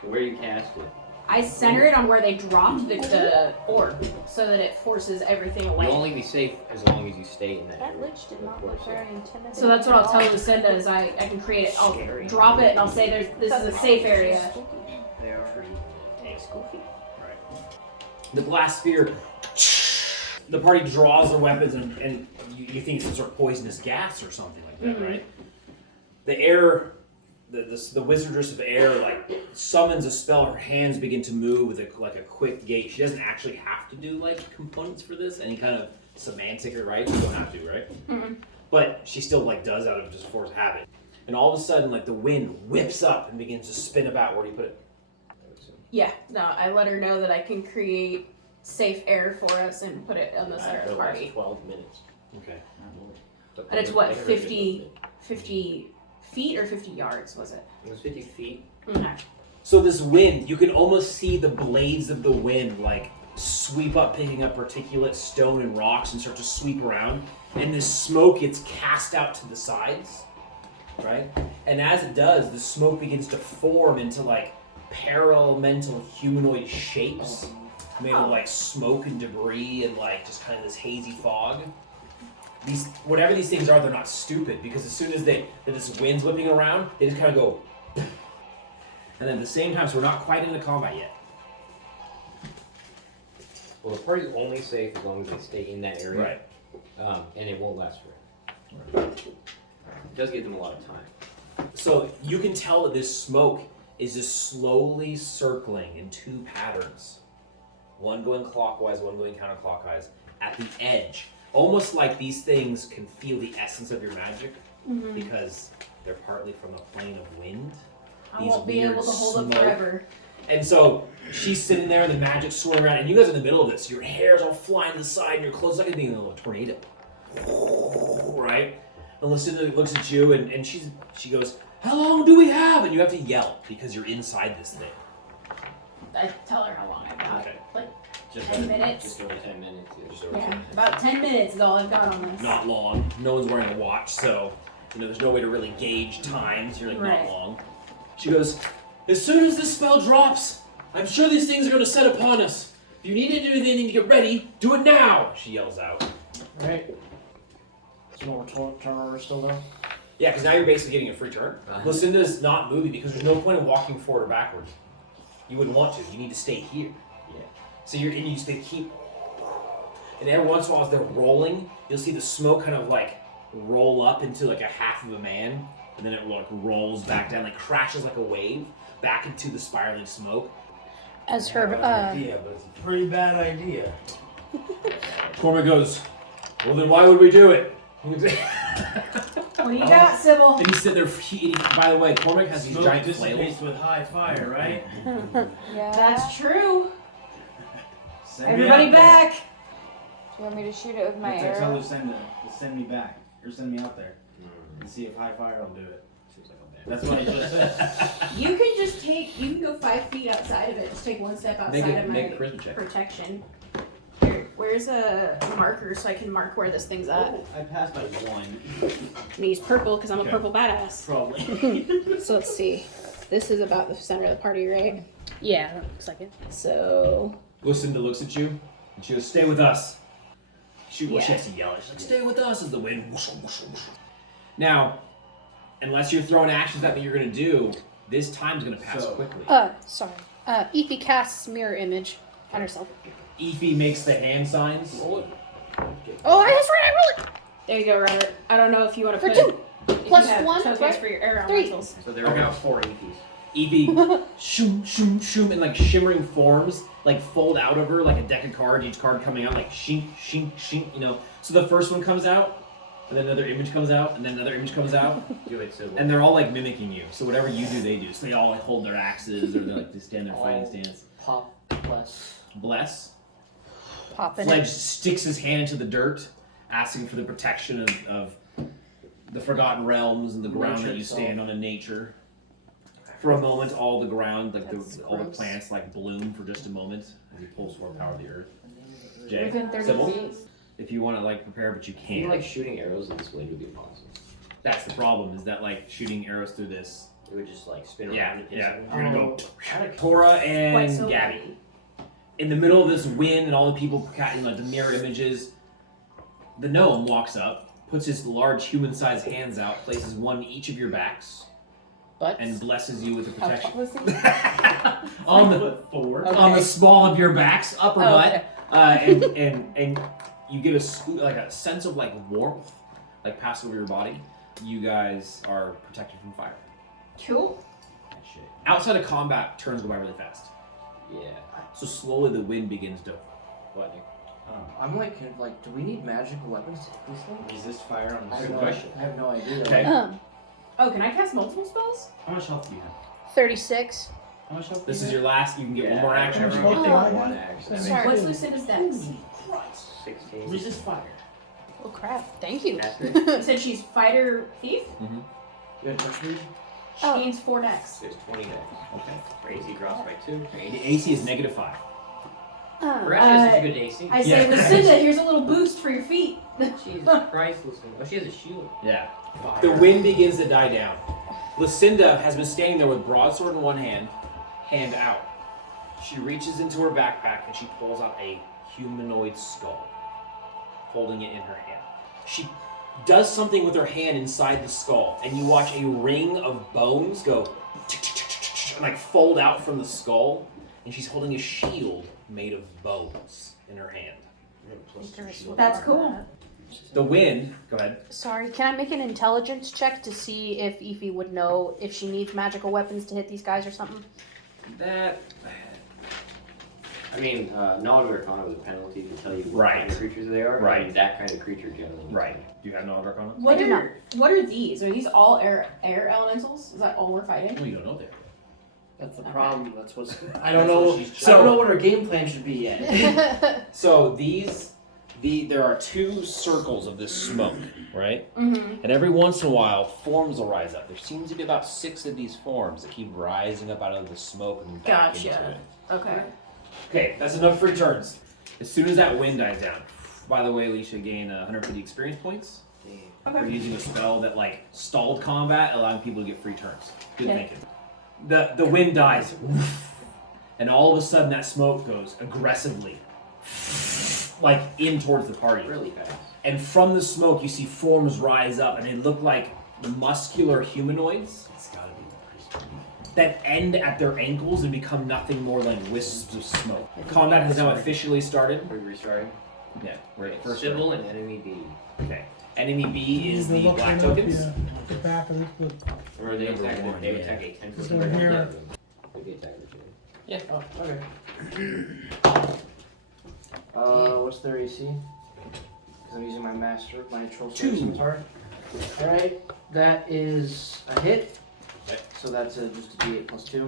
So where you cast it? I center it on where they dropped the orb, so that it forces everything away. You'll only be safe as long as you stay in that area. That lich did not look very intimidating. So that's what I'll tell Lucinda is I can create it. I'll drop it and I'll say this is a safe area. They are Goofy. right. The glass sphere. The party draws their weapons and you think it's some sort of poisonous gas or something like that, right? The air, the wizardress of air, like summons a spell. Her hands begin to move with like a quick gait. She doesn't actually have to do like components for this, any kind of semantic or right. You don't have to, right? Mm-hmm. But she still like does out of just force of habit. And all of a sudden, like the wind whips up and begins to spin about. Where do you put it? Yeah, no, I let her know that I can create safe air for us and put it on the center of the party. 12 minutes. Okay. And it's what, 50 feet or 50 yards, was it? It was 50 feet. Okay. So this wind, you can almost see the blades of the wind like sweep up, picking up particulate stone and rocks and start to sweep around. And this smoke gets cast out to the sides, right? And as it does, the smoke begins to form into like parallel humanoid shapes made of like smoke and debris and like just kind of this hazy fog. Whatever these things are, they're not stupid, because as soon as this wind's whipping around, they just kind of go, and then at the same time, so we're not quite into combat yet. Well, the party's only safe as long as they stay in that area. Right. And it won't last forever. It does give them a lot of time. So you can tell that this smoke is just slowly circling in two patterns. One going clockwise, one going counterclockwise at the edge. Almost like these things can feel the essence of your magic because they're partly from the plane of wind. I won't be able to hold them forever. And so she's sitting there and the magic's swirling around and you guys are in the middle of this. Your hair's all flying to the side and your clothes like being in a little tornado. Right? And Lucinda looks at you and she goes, "How long do we have?" And you have to yell because you're inside this thing. I tell her how long I've got. Okay. Like Just 10 minutes. Just over 10 minutes. Yeah, about 10 minutes is all I've got on this. Not long. No one's wearing a watch, so there's no way to really gauge times. You're like, Right. not long. She goes, "As soon as this spell drops, I'm sure these things are going to set upon us. If you need to do anything to get ready, do it now," she yells out. Right. So we're turn order still though? Yeah, because now you're basically getting a free turn. Lucinda's not moving because there's no point in walking forward or backwards. You wouldn't want to. You need to stay here. Yeah. So you just keep, and every once in a while as they're rolling, you'll see the smoke kind of like roll up into like a half of a man, and then it like rolls back down, like crashes like a wave back into the spiraling smoke. As her, idea, but it's a pretty bad idea. Cormac goes, "Well then why would we do it?" What do you got, Sybil? And he's sitting there, by the way, Cormac has these Smoke giant dissipates flails. with high fire, right? yeah. That's true. Send me Everybody out there. back. Do you want me to shoot it with my That's tell arrow? Lucinda to send me back, or send me out there, and see if high fire will do it. That's what I just said. You can go 5 feet outside of it. Just take one step outside of my Make a charisma check. protection. Here, where's a marker so I can mark where this thing's at? I passed by one. I'm gonna use purple because I'm Okay. a purple badass. Probably. So let's see. This is about the center of the party, right? Yeah, that looks like it. So Lucinda looks at you, and she goes, "Stay with us." She Yeah. has to yell. She's like, "Stay with us," as the wind whoosh, whoosh, whoosh. Now, unless you're throwing actions at me you're going to do, this time's going to pass So- quickly. Sorry. Ethy casts mirror image on herself. Efi makes the hand signs. Oh, that's right, I rolled it! there you go, Robert. I don't know if you want to For put 2. if Plus you have 1, tokens right? for your arrow 3. rentals. So there are now 4 EPs. Efi, shoom, shoom, shoom, in like shimmering forms, like fold out of her like a deck of cards, each card coming out like shink, shink, shink, So the first one comes out, and then another image comes out, and then another image comes out. Do it, Sybil. And they're all like mimicking you. So whatever you do, they do. So they all like hold their axes or they like they stand their fighting stance. Pop, bless. Bless. Popping Fledge it. sticks his hand into the dirt, asking for the protection of the Forgotten Realms and the ground Nature that you itself. stand on in nature. For a moment, all the ground, like That's all the gross. plants, like bloom for just a moment as he pulls more power of the earth. Jay, Within 30 Sybil, feet. if you want to like prepare, but you I feel can't. like shooting arrows in this wind would be impossible. That's the problem. Is that like shooting arrows through this It would just like spin Yeah, around. and yeah. hit You're gonna go. Out of Tora Quite and so Gabby. pretty. In the middle of this wind and all the people, the mirror images, the gnome walks up, puts his large human-sized hands out, places one in each of your backs, But and blesses you with the how protection. tall was he? on the 4'4". Okay. on the small of your backs, upper Oh, butt, okay. and you get a sense of like warmth, like pass over your body. You guys are protected from fire. Cool. That shit. Outside of combat, turns go by really fast. Yeah. So slowly the wind begins to. What, Nick? I'm like, do we need magical weapons to hit these things? Resist fire on I the have, Good no, question. I have no idea. Okay. Oh, can I cast multiple spells? How much health do you have? 36. How much health do This you is your last. You can get one more action. Everyone Oh. can take one action. I mean, Sorry. What's Lucinda's dex? Christ. 16. Resist fire. Oh crap! Thank you. You said she's fighter thief? You had touch me? She Oh. gains 4 dex. There's 20 dex. Okay. Her AC drops by 2. The AC is -5. For us, she has such a good AC. I say, Yeah. Lucinda, here's a little boost for your feet. Jesus Christ, Lucinda. Oh, she has a shield. Yeah. Fire. The wind begins to die down. Lucinda has been standing there with broadsword in one hand, hand out. She reaches into her backpack and she pulls out a humanoid skull, holding it in her hand. She does something with her hand inside the skull, and you watch a ring of bones go and like fold out from the skull, and she's holding a shield made of bones in her hand. That's cool. The wind, go ahead. Sorry, can I make an intelligence check to see if Ify would know if she needs magical weapons to hit these guys or something? That I mean, knowledge of Arcana was a penalty to tell you what Right. kind of creatures they are. Right. And that kind of creature generally. needs right. Do you have no Arcana? What do what are these? Are these all air elementals? Is that all we're fighting? Well, you don't know that. That's the Okay. problem. That's what's. I That's don't what know. she's- I don't know what our game plan should be yet. So there are 2 circles of this smoke, right? Mm-hmm. And every once in a while, forms will rise up. There seems to be about 6 of these forms that keep rising up out of the smoke and back into Gotcha. it. Okay. Okay, that's enough free turns. As soon as that wind dies down, by the way, Alicia gained 150 experience points for Okay. using a spell that like stalled combat, allowing people to get free turns. Good Okay. thinking. The wind dies, and all of a sudden that smoke goes aggressively, like in towards the party. Really fast. And from the smoke, you see forms rise up, and they look like muscular humanoids It's gotta be the priest. that end at their ankles and become nothing more than wisps of smoke. Combat has now officially started. Are we restarting? Yeah, we're at first. Sybil and enemy B. Okay. Enemy B is the Look black at tokens. The back of the book. Or they Number attack, one, they yeah. attack a 10 foot It's over here. Would be attack opportunity. Yeah. Oh, okay. What's their AC? Because I'm using my master, my troll 2. scimitar. All right, that is a hit. Okay. So that's just a D8 plus 2.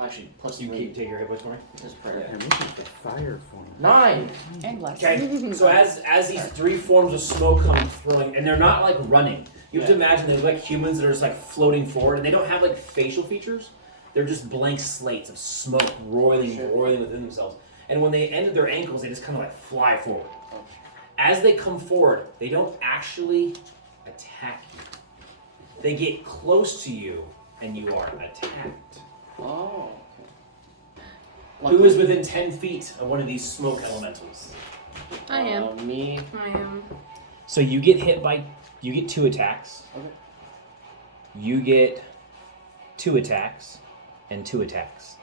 Actually, plus You 3. keep take your hit points for me. This part. Yeah. And this is the fire form. 9. And less. Okay. So as these 3 forms of smoke come through, and they're not like running. You have to imagine they're like humans that are just like floating forward, and they don't have like facial features. They're just blank slates of smoke roiling within themselves. And when they end at their ankles, they just kind of like fly forward. As they come forward, they don't actually attack you. They get close to you, and you are attacked. Oh. Who is within 10 feet of one of these smoke elementals? I am. Me. I am. So you get hit by, you get 2 attacks. Okay. You get 2 attacks, and 2 attacks.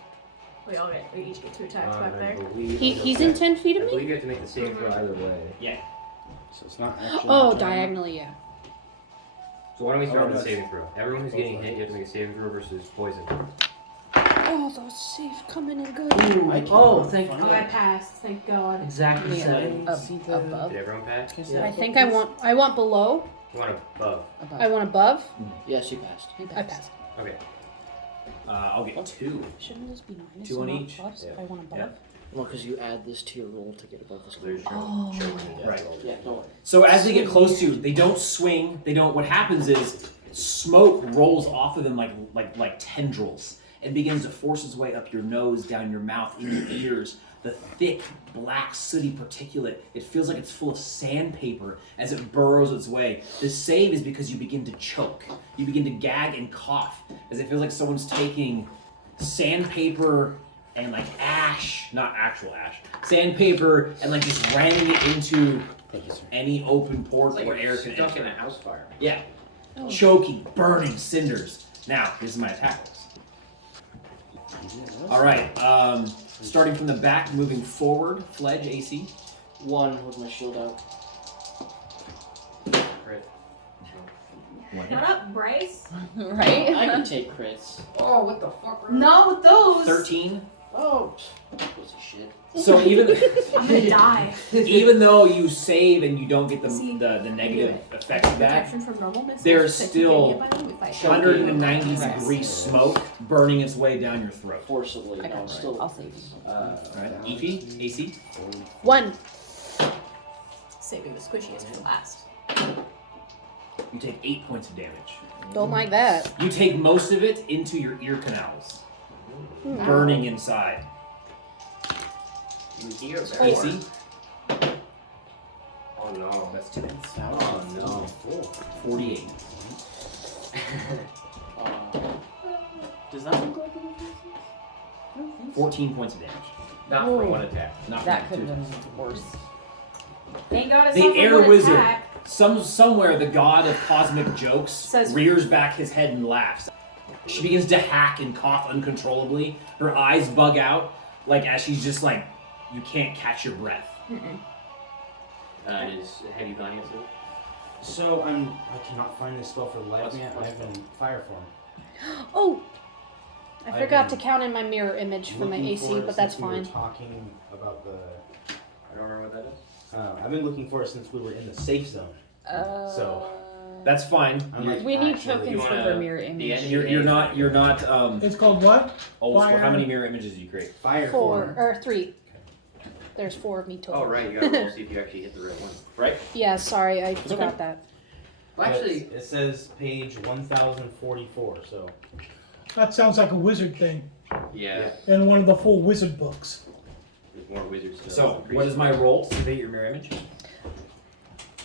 We each get 2 attacks back there. He's in 10 feet I of me? believe you have to make the save throw either way. Yeah. So it's not action. Oh, turn. diagonally, yeah. So why don't we start Oh, with the no. saving throw? Everyone who's getting hit, you have to make a saving throw versus poison. Oh, that was safe coming in good. Ooh, oh, thank Oh, I God. passed. Thank God. Exactly Yeah. 7. Above. Did everyone pass? I think I want below. You want above. I want above. Yes, you passed. I passed. Okay. I'll get 2. Shouldn't this be minus 2 on and not each? plus? Yeah. I want above. Yeah. Well, because you add this to your roll to get above the So score. there's your Oh. Right. Yeah, don't worry. So as they get close to you, they don't swing. They don't. What happens is smoke rolls off of them like tendrils and begins to force its way up your nose, down your mouth, in your ears, the thick, black, sooty particulate. It feels like it's full of sandpaper as it burrows its way. The save is because you begin to choke. You begin to gag and cough as it feels like someone's taking sandpaper and like ash, not actual ash, sandpaper and like just ramming it into any open port It's like where you're air can stuck in enter. a house fire. Yeah. Choking, burning cinders. Now, this is my attack rolls. Alright, starting from the back, moving forward, Fledge, AC. 1 with my shield out. Crit. One Shut hit. up, Bryce. Right? I can take crits. Oh, what the fuck? Not with those. 13. Oh, pussy shit. So even I'm gonna die. even though you save and you don't get the See, negative effects back, Protection from normal missiles. There's That you still get hit by them, we fight. 190 Right. degree smoke burning its way down your throat. Forcibly. I No, got I'm it. still. I'll save you. Alright, Efi, AC. 1. Saving the squishiest for last. You take 8 points of damage. Don't like that. You take most of it into your ear canals, burning inside. You hear that? AC. Oh no. That's 2. Oh no. 48. Does that look like a 14 points of damage. Not for one attack. Not That for could have two. been worse. Thank God it's The not for air one wizard. attack. Somewhere the god of cosmic jokes Says- rears back his head and laughs. She begins to hack and cough uncontrollably. Her eyes bug out, like as she's just like, you can't catch your breath. Have you gone yet, Sue? So I cannot find this spell for the life of me. I have been fire form. Oh! I I've forgot to been count in my mirror image for my Looking AC, for it but that's since we were fine. talking about the. I don't remember what that is. I've been looking for it since we were in the safe zone. So That's fine. I'm like, We need actually- tokens You for wanna- the mirror image. You're not It's called what? old school. How Fire. many mirror images do you create? Fire 4, form. or 3. There's 4 of me total. Oh right, you gotta roll see if you actually hit the right one. Right? Yeah, sorry, I forgot that. Well, actually, It says page 1044. So That sounds like a wizard thing. yeah, In one of the full wizard books. there's more wizards. So, what is my roll to activate your mirror image?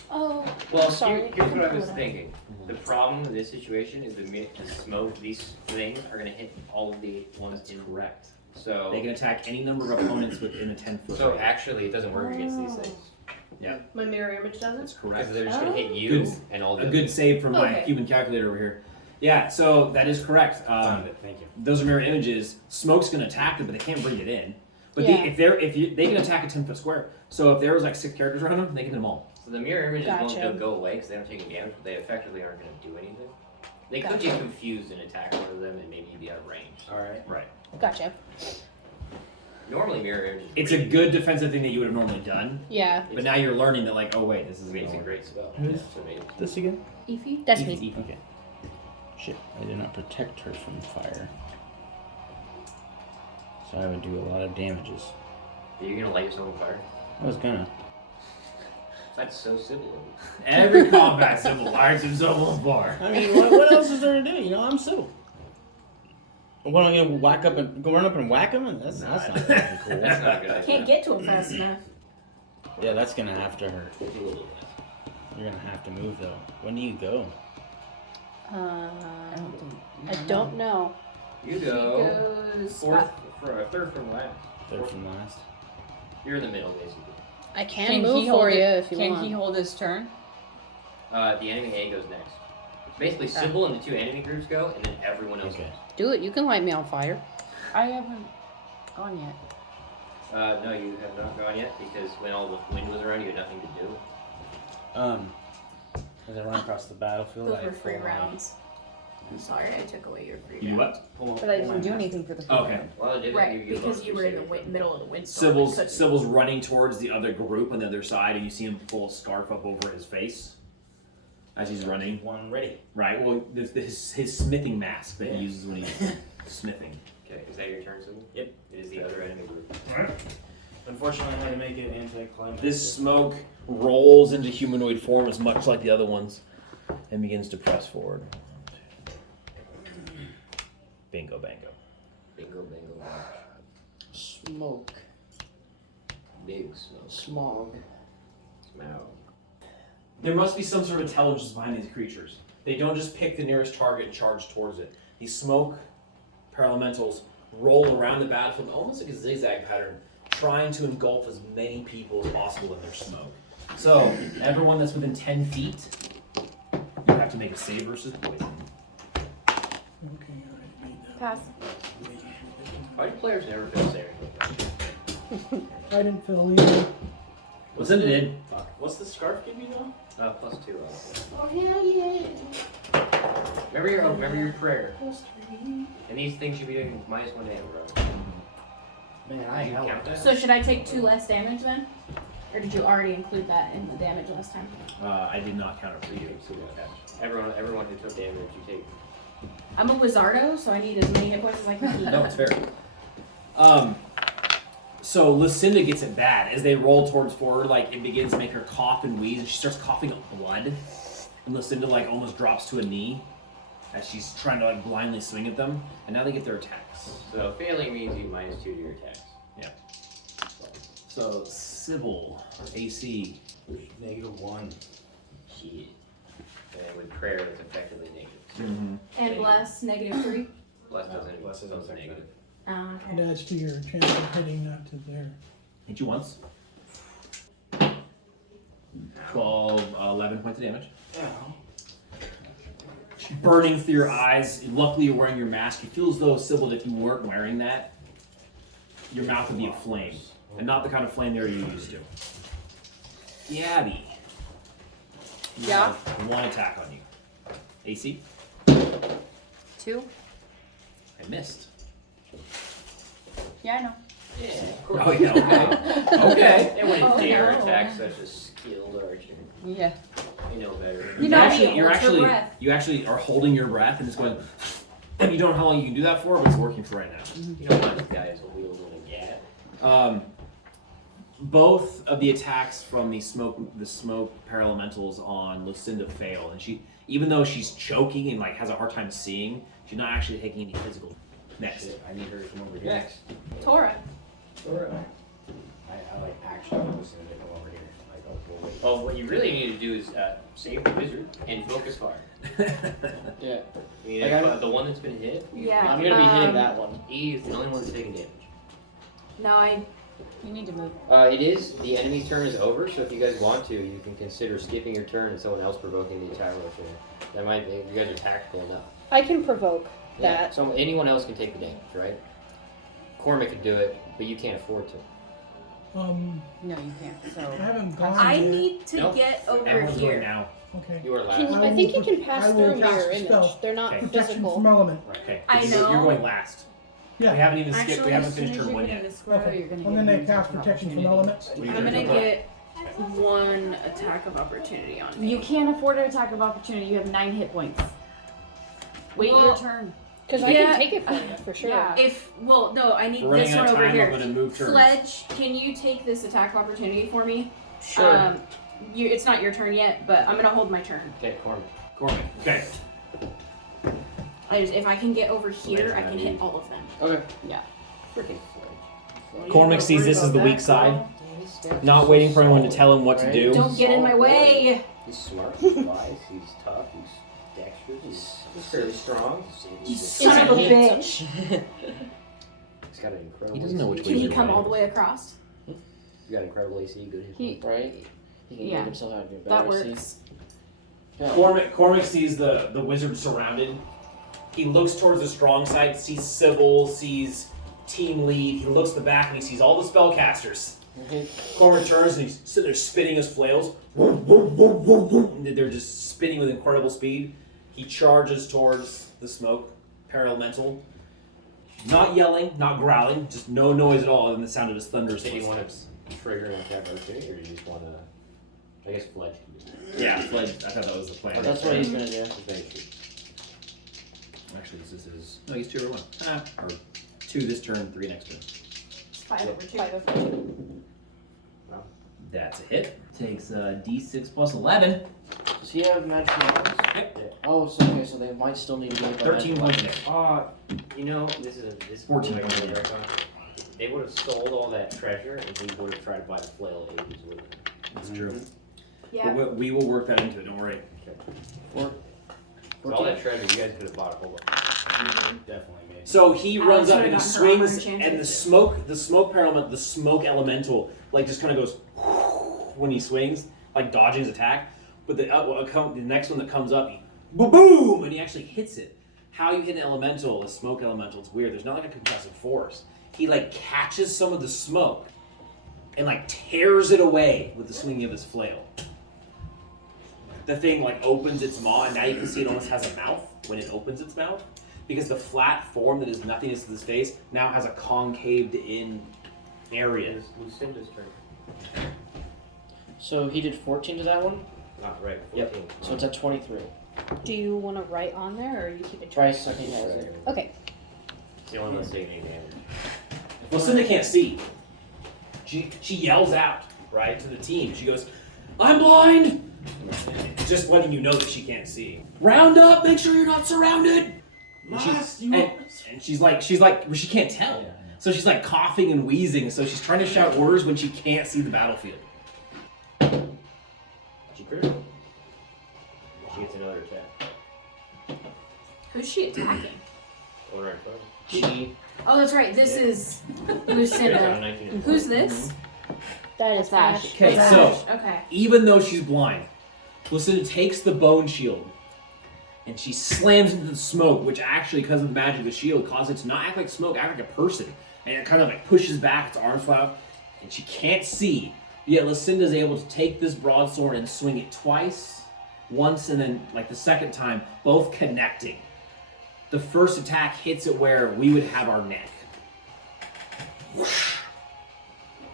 Oh, Well, sorry. here's what I was thinking. The problem with this situation is the smoke. These things are gonna hit all of the ones in. Correct. So, They can attack any number of opponents within a 10-foot so range. actually, it doesn't work against these things My mirror image That's doesn't? correct. because they're just gonna hit you Good. and all the. A good save from my Okay. human calculator over here. Yeah, so that is correct. found it. Thank you. Those are mirror images. Smoke's gonna attack them, but they can't bring it in. But Yeah. they can attack a 10-foot square. So if there was like 6 characters around them, they can hit them all. So the mirror images Gotcha. won't go away because they don't take any damage. But they effectively aren't gonna do anything. They could get confused and attack one of them and maybe be out of range. All right. Right. Gotcha. Normally, mirror images. It's a good defensive thing that you would have normally done, Yeah, but now you're learning that like, oh wait, this is I mean, it's a great spell. Who is- So maybe- This again? Eefy? that's Easy, me. easy. Okay. Shit, I did not protect her from fire. So I would do a lot of damages. Are you gonna light yourself on fire? I was gonna. That's so civil. Every combat symbol lights himself on fire. I mean, what else is there to do? You know, I'm civil. What am I gonna whack up and go run up and whack him? That's not very cool. That's not a good idea. Can't get to him fast enough. Yeah, that's gonna have to hurt. You're gonna have to move though. When do you go? I don't know. You She go goes. third from last. Third from last. You're in the middle, basically. I can Can move he hold for it- you if you Can want. he hold his turn? The enemy A goes next. Basically, Sybil and the 2 enemy groups go, and then everyone else Okay. Do it. You can light me on fire. I haven't gone yet. goes. No, you have not gone yet, because when all the wind was around, you had nothing to do. As I run across the battlefield, Those I were free pull my- rounds. I'm sorry, I took away your free You rounds. what? But I didn't do anything for the Oh, okay. Well, it didn't Right, give you a because bonus you were in the saving throw. middle of the windstorm. I couldn't. Sybil's running towards the other group on the other side, and you see him pull a scarf up over his face as he's running. One ready. Right. Well, his smithing mask that Yeah. he uses when he's smithing. Okay, is that your turn, Sybil? Yep. It is the other enemy group. Unfortunately, I had to make it anticlimactic. This smoke rolls into humanoid form as much like the other ones, and begins to press forward. Bingo, bango. Bingo, bingo. Smoke. big smoke. Smog. Smell. There must be some sort of intelligence behind these creatures. They don't just pick the nearest target and charge towards it. These smoke paralimentals roll around the battlefield almost like a zigzag pattern, trying to engulf as many people as possible in their smoke. So, everyone that's within 10 feet, you have to make a save versus poison. Okay, I made that. Pass. Why do players never feel safe? I didn't feel either. What's in it? What's the scarf give you though? +2. Oh, hell yeah. Remember your prayer. And these things should be doing -1 damage, bro. Man, I You hell. count that? So should I take 2 less damage then? Or did you already include that in the damage last time? I did not count it for you. So Everyone who took damage, you take. I'm a Wizardo, so I need as many hit points as I can keep. No, it's fair. So Lucinda gets it bad as they roll towards forward. Like it begins to make her cough and wheeze, and she starts coughing up blood. And Lucinda like almost drops to a knee as she's trying to like blindly swing at them. And now they get their attacks. So failing means you -2 to your attacks. So Sybil, AC. -1. Shit. And then with prayer, it's effectively negative. Mm-hmm. And less -3. Less doesn't. Less doesn't affect negative. Oh, It okay. adds to your chance of hitting, not to their. Hit you once. 12, 11 points of damage. Burning through your eyes. Luckily, you're wearing your mask. You feel as though, Sybil, if you weren't wearing that, your mouth would be aflame. And not the kind of flame you're used to. Gabby. You Yeah? have 1 attack on you. AC? 2. I missed. Yeah, I know. Yeah, of course. Oh, yeah, okay. They wouldn't Oh, dare no. attack such a skilled archer. Yeah. You know better. You know, You actually are holding your breath and it's going, and you don't know how long you can do that for, but it's working for right now. You know one of these guys will wield a gat. Both of the attacks from the smoke paralimentals on Lucinda fail, and she, even though she's choking and like has a hard time seeing, she's not actually taking any physical. Next, Shit, I need her to come over here. Next. Tora. I like actually listen to come over here. Like, oh, well, wait. Well, what you really need to do is save the wizard and focus fire. Yeah. You need Like, the one that's been hit. Yeah. I'm gonna be hitting that one. E is the only one that's taking damage. No, You need to move. It is. The enemy's turn is over, so if you guys want to, you can consider skipping your turn and someone else provoking the attack rotation. That might be, you guys are tactical enough. I can provoke Yeah, that. so anyone else can take the damage, right? Cormac could do it, but you can't afford to. No, you can't. I So haven't gone I yet. need to Nope. get over Everyone's going here. now. Okay. You are last. Can, I I think will you can put- pass I will through cast mirror a image. spell. They're not Okay. Protection physical. from element. Okay. I You're know. going last. Yeah. We haven't even skipped. We Actually, haven't as soon finished as turn you 1 get in yet. the square, Okay. you're gonna I'm get gonna an cast attack of protection from opportunity. elements. I'm gonna get 1 attack of opportunity on me. You can't afford an attack of opportunity. You have 9 hit points. Wait your Well, turn. Because I Yeah. can take it for you, for sure. Yeah. No, I need We're running this out one of over time. here. I'm going to move turns. Fledge, can you take this attack of opportunity for me? Sure. It's not your turn yet, but I'm gonna hold my turn. Okay, Cormac. Cormac. Okay. If I can get over here, I can hit all of them. Okay. Freaking Cormac sees this as the weak side, not waiting for anyone to tell him what to do. Don't get in my way. He's smart, he's wise, he's tough, he's dexterous, he's fairly strong. You son of a bitch. He's got an incredible He doesn't know which AC. Can he you're come going. all the way across? He's got incredible AC, good hit He- points. Right? He can Yeah. get himself out of your That better works. Cormac sees the wizard surrounded. He looks towards the strong side, sees Sybil, sees team lead. He looks to the back and he sees all the spellcasters. Cormac turns and he's sitting there spinning his flails. They're just spinning with incredible speed. He charges towards the smoke paralimental. Not yelling, not growling, just no noise at all other than the sound of his thunderous Did you want footsteps. to trigger an attack opportunity, or do you just want to? I guess Fledge can do that. Yeah, Fledge, I thought that was the plan. That's what he's gonna do. Just make sure. Actually, this is his. No, he's 2 over 1. Or 2 this turn, 3 next turn. 5 over 2. 5 over 2. That's a hit. Takes D6 plus 11. Does he have magical items? Yep. Oh, so okay, so they might still need to be 13 points of damage. You know, this is 14 point points. they would have sold all that treasure, and he would have tried to buy the flail ages with him. That's true. Yeah. But we will work that into it. Don't worry. So all that treasure, you guys could have bought a whole lot. Definitely made. So he runs up and he gotten her swings, armor and the enchanted. smoke elemental, like just kind of goes when he swings, like dodging his attack. But the next one that comes up, he boom, and he actually hits it. How you hit an elemental, a smoke elemental, it's weird. There's not like a compressive force. He like catches some of the smoke and like tears it away with the swinging of his flail. The thing like opens its maw, and now you can see it almost has a mouth when it opens its mouth, because the flat form that is nothingness to this face now has a concaved in area. It's Lucinda's turn. So he did 14 to that one, Not right. Yep. 14. so it's at 23. Do you want to write on there, or you keep it Twice, I think he has it. Okay. It's the only one that's taking any damage. Lucinda can't see. She yells out, right, to the team. She goes, "I'm blind!" Just letting you know that she can't see. Round up, make sure you're not surrounded. And she's like, well, she can't tell. So she's like coughing and wheezing, so she's trying to shout orders when she can't see the battlefield. She critical. She gets another attack. Who's she attacking? Or right foot. G. Oh, that's right. This is Yeah, it's Lucinda. around 19 and Who's 20. this? That is Ash. Ash. Okay, That's so Ash. Okay. even though she's blind, Lucinda takes the bone shield and she slams into the smoke, which actually, because of the magic of the shield, causes it to not act like smoke, act like a person. And it kind of like pushes back, its arms fly out, and she can't see. Yet Lucinda's able to take this broadsword and swing it twice, once and then like the second time, both connecting. The first attack hits it where we would have our neck.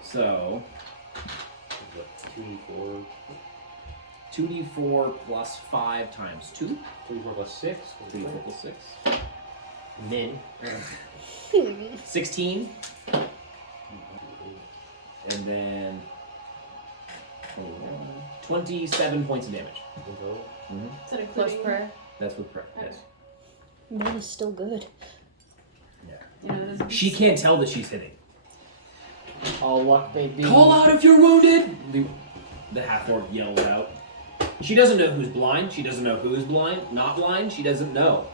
So 2d4. 2d4 plus 5 times 2. 2d4 plus 6. 2d4 plus 6. Min. 16. And then 27 points of damage. Is that Plus including? prayer. That's with prayer. Yes. That is still good. You know, there's- She can't tell that she's hitting. All luck, baby. Call out if you're wounded! The half-orc yells out. She doesn't know who's blind. She doesn't know who is blind. Not blind. She doesn't know.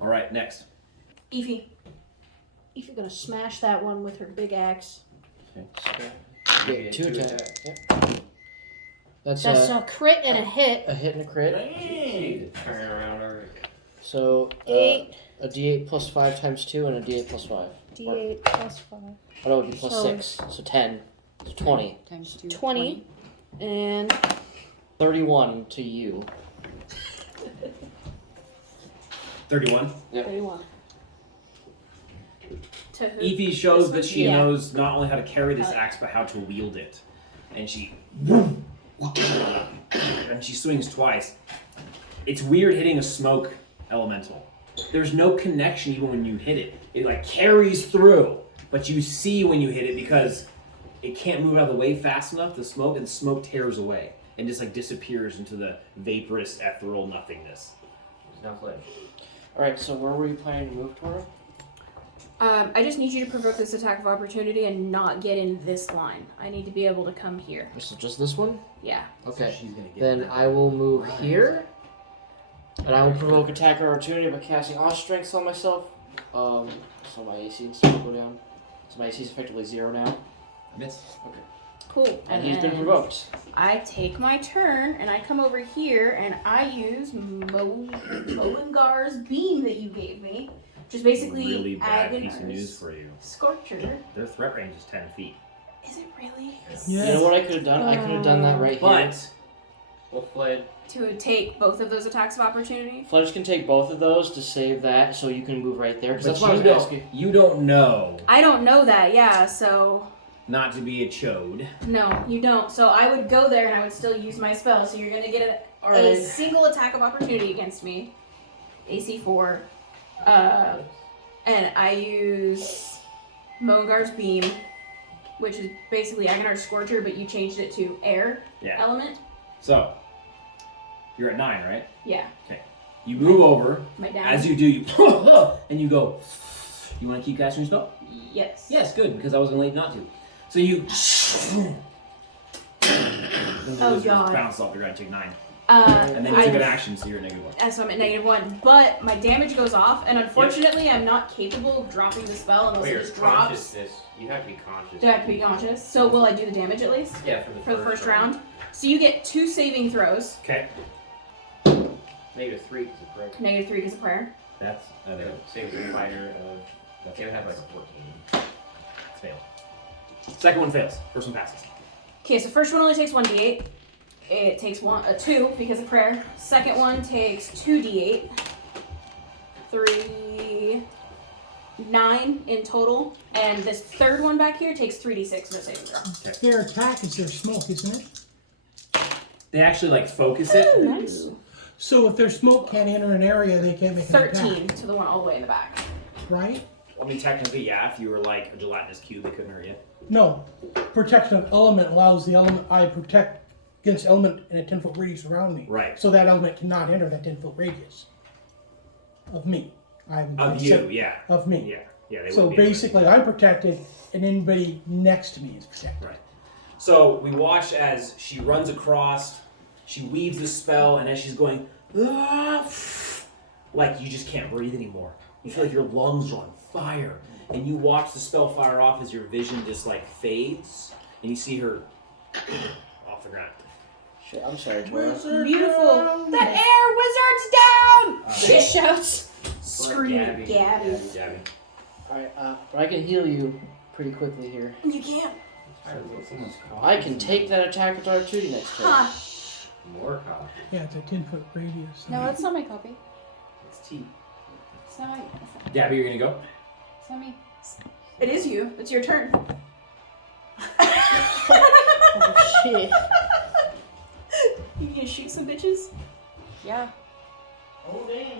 All right, next. Eefy. If you're gonna smash that one with her big axe. Yeah, 2 attacks. Yep. That's That's a crit and a hit. a hit and a crit. Turn around already. So 8. a D8 plus 5 times 2 and a D8 plus 5. D8 plus 5. Oh, no, it would be plus So 6. So 10. So 20. Times 2. 20. And 31 to you. 31. 31. To who? Evie shows that she Yeah. knows not only how to carry this axe, but how to wield it. And she swings twice. It's weird hitting a smoke elemental. There's no connection even when you hit it. It like carries through, but you see when you hit it because it can't move out of the way fast enough, the smoke tears away and just like disappears into the vaporous, ethereal nothingness. It's now flesh. Alright, so where were you planning to move, Tora? I just need you to provoke this attack of opportunity and not get in this line. I need to be able to come here. So just this one? Yeah. Okay. She's gonna get Then I will move here. And I will provoke attack or opportunity by casting off strength on myself. So my AC needs to go down. So my AC is effectively 0 now. miss. Cool. And he's been provoked. I take my turn and I come over here and I use Molingar's beam that you gave me, which is basically really bad piece of Agonar's news for you. Scorcher. Their threat range is 10 feet. Is it really? You know what I could have done? I could have done that right here. But Well, Fled. To take both of those attacks of opportunity? Fletch can take both of those to save that, so you can move right there. Because But that's what I was you asking. you don't know I don't know that, yeah, so not to be a chode. no, you don't. So I would go there and I would still use my spell. So you're gonna get a Alright. single attack of opportunity against me. AC 4. And I use Mogar's beam, which is basically Agonar's Scorcher, but you changed it to air Yeah. element. So you're at 9, right? Yeah. You move over. My down. As you do, you and you go. You want to keep casting your spell? Yes. Yes, good, because I was going to let you not to. So you... Then the Oh, wizard God. bounce off the ground, take 9. And then you I- took an action, so you're at -1. So I'm at -1, but my damage goes off, and unfortunately, I'm not capable of dropping the spell unless Wait, it your just drops. consciousness. You have to be conscious. Do I have to be conscious? So will I do the damage at least Yeah, for the first round? So you get 2 saving throws. Okay. -3 because of prayer. -3 because of prayer. That's Same with the fighter of. They would have like a 14. failed. Second one fails. First one passes. Okay, so first one only takes 1d8. It takes 2 because of prayer. Second one takes 2d8. 3, 9 in total. And this third one back here takes 3d6, no saving throw. Their attack is their smoke, isn't it? They actually like focus it. Nice. So if their smoke can't enter an area, they can't make an 13 attack, to the one all the way in the back. right? I mean, technically, yeah. If you were like a gelatinous cube, they couldn't hurt you. No. Protection of element allows the element I protect against element in a 10-foot radius around me. Right. So that element cannot enter that 10-foot radius. Of me. Of you, yeah. Of me. Yeah. Yeah. They So wouldn't be able to- basically, I'm protected, and anybody next to me is protected. Right. So we watch as she runs across, she weaves the spell, and as she's going, "Ah," like you just can't breathe anymore. You feel like your lungs are on fire, and you watch the spell fire off as your vision just like fades, and you see her off the ground. Shit, I'm sorry, Tora. Beautiful. The air wizard's down! She shouts. Scream at Gabby. Gabby. Alright, but I can heal you pretty quickly here. You can't. I can take that attack of opportunity next turn. Huh. More coffee. Yeah, it's a 10-foot radius. No, that's not my copy. It's tea. It's not my. It's not, Gabby, you're gonna go? it's not me. It is you. It's your turn. Oh shit. You gonna shoot some bitches? Yeah,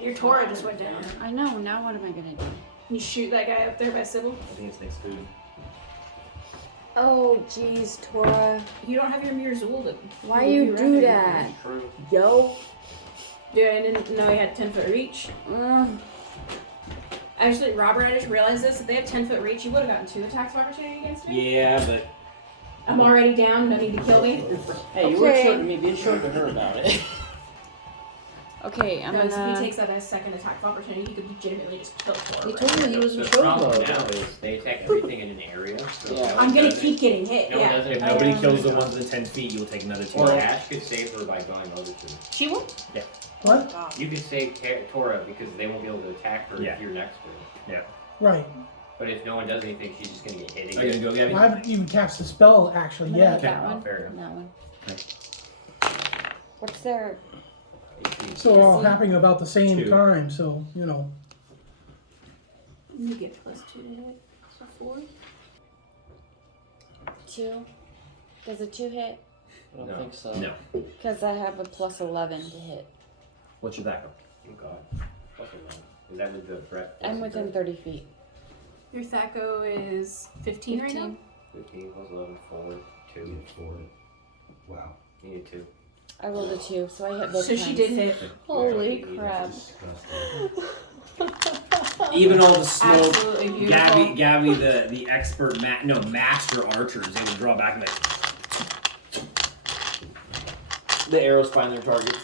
Your Tora just went down. I know. Now what am I gonna do? You shoot that guy up there by Sybil. I think it's next food. Oh, jeez, Tora. You don't have your Mirzul to. Why move you do around. that? True. Yo. Dude, I didn't know he had 10-foot reach. Actually, Robert, I just realized this. If they have 10-foot reach, you would have gotten 2 attacks of opportunity against me. Yeah, but I'm already down. No need to kill me. Hey, you weren't Okay. short to me, being short to her about it. Okay, I'm Because if gonna. he takes that as second attack of opportunity, he could legitimately just kill Tora. He right told there. me he was in The choke problem mode. now is they attack everything in an area. So Yeah. no one I'm gonna does keep it. getting hit. No one Yeah. does it. if nobody kills the ones within 10 feet, you'll take another 2. Or Ash could save her by going over to her. She will. What? God. You could save Tora because they won't be able to attack her Yeah. if you're next to her. Right. But if no one does anything, she's just gonna get hit Are you again. gonna go, Gabby? I haven't even cast the spell actually I'm gonna yet. hit that Okay. one. Fair enough. That one. Okay. What's their? So we're all happening about the same 2. time, so, you know. You get +2 to hit. So 4. 2? Does a 2 hit? I don't No. think so. No. Because I have a +11 to hit. What's your backup? Oh god. Plus 11. Is that with the threat? I'm within 30 feet. Your Thaco is 15 right now? 15 plus 11, 4, 2. 4. Wow. You need 2. I rolled a 2, so I hit both So times. she did hit. Holy Yeah. crap. Disgusting. Even all the smoke. Absolutely beautiful. Gabby, the expert, master archer is able to draw back and like. The arrows find their targets.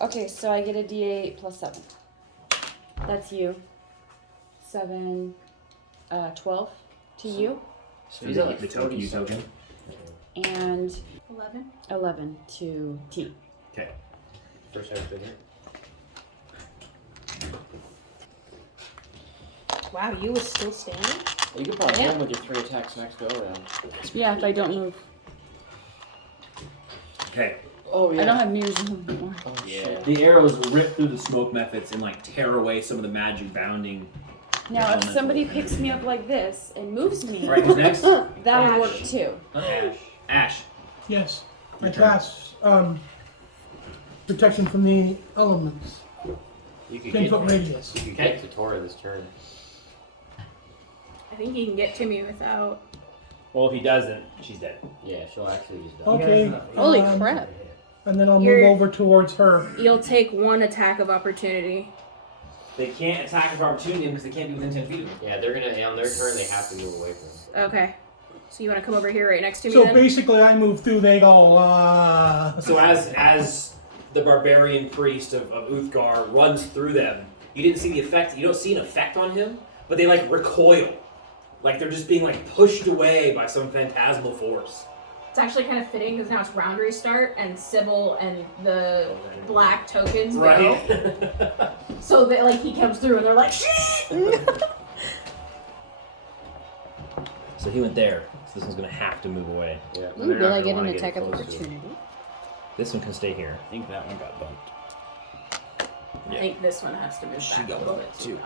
Okay, so I get a D8 +7. That's you. 7, 12 to you, So he's at like the token 40 you token. and 11. 11 to T. Okay. First ever figure. Wow, you was still standing? You could probably hit him with your 3 attacks next go around. Yeah, if I don't move. Okay. Oh yeah. I don't have mirrors anymore. Oh Yeah. shit. The arrows rip through the smoke methods and like tear away some of the magic bounding. Now, if Elemental. somebody picks me up like this and moves me, Right, who's next? that would Ash. work too. Ash. Ash. Yes. I Your turn. cast protection from the elements. You could 10-foot get, radius. you could get to Tora this turn. I think he can get to me without. Well, if he doesn't, she's dead. Yeah, she'll actually use that. Okay. Holy um, crap. And then I'll move You're- over towards her. You'll take 1 attack of opportunity. They can't attack of opportunity because they can't be within 10 feet of him. Yeah, they're gonna on their turn they have to move away from him. Okay. So you want to come over here right next to me So then? basically, I move through. They go. So as the barbarian priest of Uthgar runs through them, you didn't see the effect. You don't see an effect on him, but they like recoil, like they're just being like pushed away by some phantasmal force. It's actually kind of fitting because now it's round restart and Sybil and the black tokens go. Right. So that like he comes through and they're like, shit! So he went there. So this one's gonna have to move away. Yeah. Ooh, will I get an attack of opportunity? This one can stay here. I think that one got bumped. I think this one has to move She back got a little bumped bit too.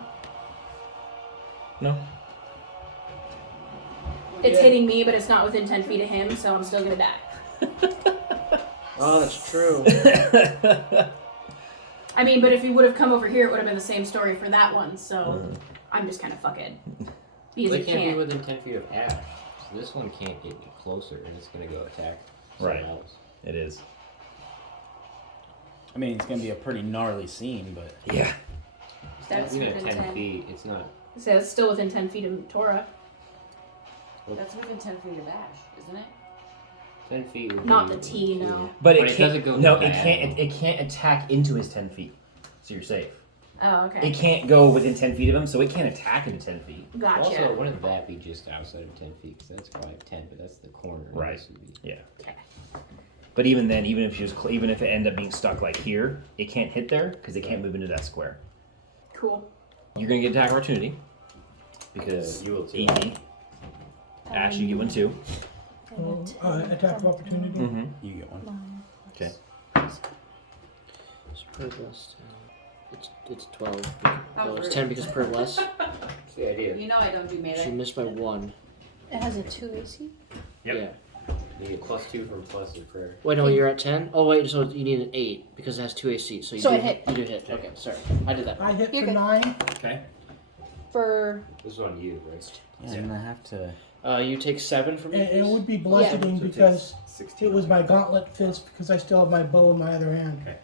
No. It's hitting me, but it's not within 10 feet of him, so I'm still gonna die. Oh, that's true. I mean, but if he would have come over here, it would have been the same story for that one, so I'm just kind of fucking. Because They you can't be can't. within 10 feet of Ash. So this one can't get any closer, and it's gonna go attack someone Right. else. It is. I mean, it's gonna be a pretty gnarly scene, but Yeah. That's Even at within 10 feet, it's not. So it's still within 10 feet of Tora. That's within 10 feet of Ash, isn't it? 10 feet. Would Not be- the T, no. But, But it it can't. doesn't go No, it diagonal. can't. It can't attack into his 10 feet. So you're safe. Oh, okay. It can't go within 10 feet of him, so it can't attack into 10 feet. Gotcha. Also, wouldn't that be just outside of 10 feet? Because that's probably 10, but that's the corner. and Right. this would be- Yeah. But even then, even if she was, even if it ended up being stuck like here, it can't hit there because it can't move into that square. Cool. You're gonna get attack opportunity because You will too. Evie. Ash, you get one too. Attack of opportunity. Mm-hmm. you get one. Okay. It's per less. It's 12. Well, it's 10 because per less. That's the idea. You know I don't do She melee. missed by 1. It has a 2 AC? Yep. Yeah. You get +2 from plus of prayer. Wait, no, you're at 10? Oh, wait, so you need an 8 because it has 2 AC. So you So do it hit. You do hit. Okay, sorry. I did that. I hit You're for good. 9. Okay. For This is on you, right? Yeah, I'm gonna have to. You take 7 from me. And it please? would be bludgeoning So it because takes 16. it was my gauntlet fist because I still have my bow in my other hand. Okay.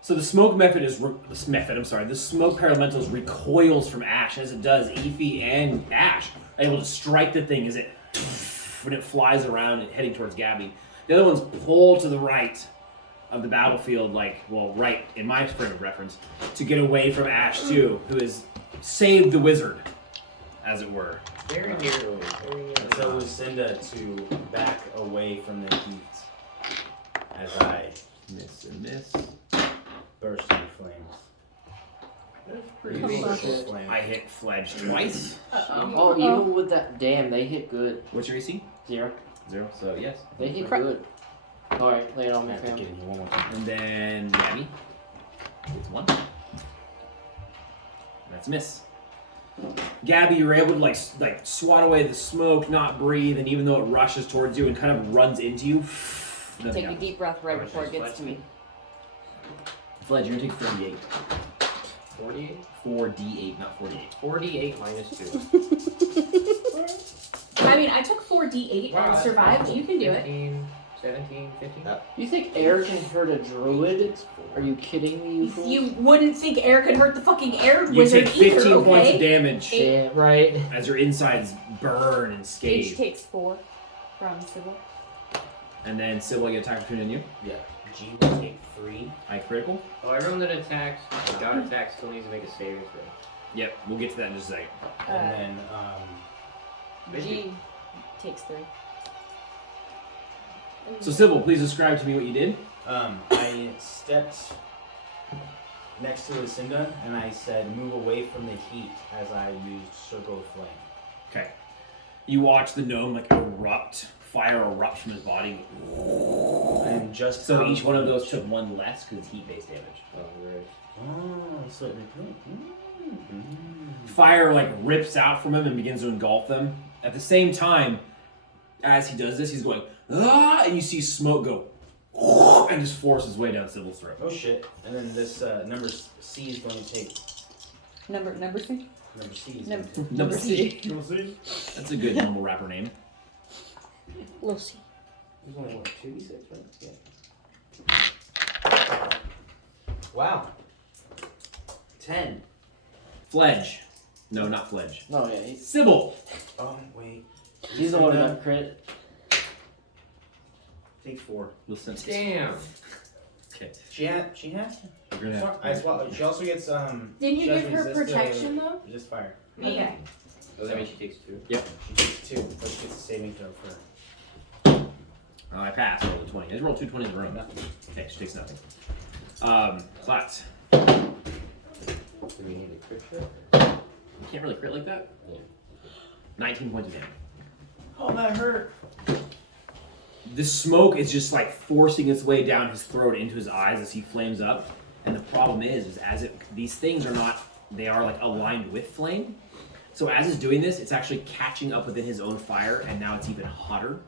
So the smoke method is the smoke paralimentals recoils from Ash. As it does, Efi and Ash are able to strike the thing as it when it flies around and heading towards Gabby. The other one's pulled to the right of the battlefield, right in my frame of reference, to get away from Ash too, who has saved the wizard, as it were. Very nearly. Very I tell Lucinda to back away from the heat as I Miss and miss. burst into flames. Pretty Come big on. shit. Flame. I hit Fledge twice. Uh-oh. Oh, even with that. Damn, they hit good. What's your AC? 0. 0. So yes. They hit Crap. good. Alright, lay it on I me, have to fam. get you one more time. And then Gabby. It's 1. That's a miss. Gabby, you're able to like swat away the smoke, not breathe, and even though it rushes towards you and kind of runs into you, nothing Take a happens. deep breath right How much before it is gets to me. Fledge, you're gonna take 48. 48? 4d8, not 48. 48 minus 2. I mean, I took 4d8 and survived. You can do it. 15, 17, 15? You think air can hurt a druid? Are you kidding me? You fools? You wouldn't think air could hurt the fucking air You wizard take 15 either, points of okay? damage Yeah, right. as your insides burn and Each scathe. takes 4 from Sybil. And then Sybil, you attack opportunity on you. Yeah. G will take 3. I critical. Oh, everyone that attacks, or God attacks, still needs to make a saving throw. Yep, we'll get to that in just a second. And then, G takes 3. So Sybil, please describe to me what you did. I stepped next to Lucinda and I said, move away from the heat as I used Circle of Flame. Okay. You watch the gnome erupt, fire erupt from his body. And just So how each one of much- those took 1 less because it's heat-based damage. Oh, right. Oh, so it Fire rips out from him and begins to engulf them. At the same time, as he does this, he's going, ah, and you see smoke go, and just force his way down Sybil's throat. Oh shit! And then this number C is going to take Number C? number C. Is Number- going to take Number C. That's a good normal rapper name. we'll see. There's only, what, 2d6, right? Yeah. Wow. 10. Fledge. No, not Fledge. No, yeah, Sybil. Oh, wait. he's the one who got crit. Take 4. Listen. Damn. Okay. She has. We're gonna have. I swallow. She also gets Didn't you she has give her resist, protection though? Resist fire. Okay. Does that mean she takes 2? She takes 2, but she gets a saving throw for I passed. Roll the 20. I just rolled 2 20s in a row. nothing. Okay, she takes nothing. But Do we need a crit shot? you can't really crit like that. Yeah. 19 points of damage. Oh, that hurt. The smoke is just like forcing its way down his throat into his eyes as he flames up. And the problem is these things are not, they are like aligned with flame. So as it's doing this, it's actually catching up within his own fire, and now it's even hotter.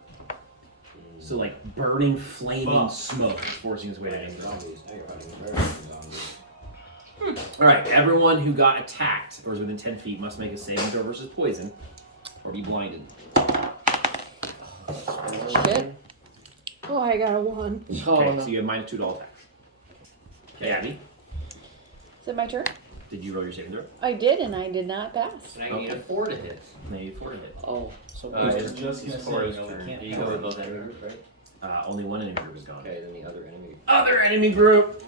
So like burning, flaming smoke is forcing its way down. Zombies. Now you're fighting American zombies. All right, everyone who got attacked or is within 10 feet must make a saving throw versus poison, or be blinded. Shit. Oh, I got a 1. Oh, Okay, no. so you have -2 to all attacks. Okay, Abby, Is it my turn? did you roll your saving throw? I did, and I did not pass. So now you need a 4 to hit. No, you had 4 to hit. Oh, so It's just gonna say, Cora's you know, we turn. can't You go with both enemy groups, right? Only one enemy group is gone. Okay, then the other enemy. Other enemy group.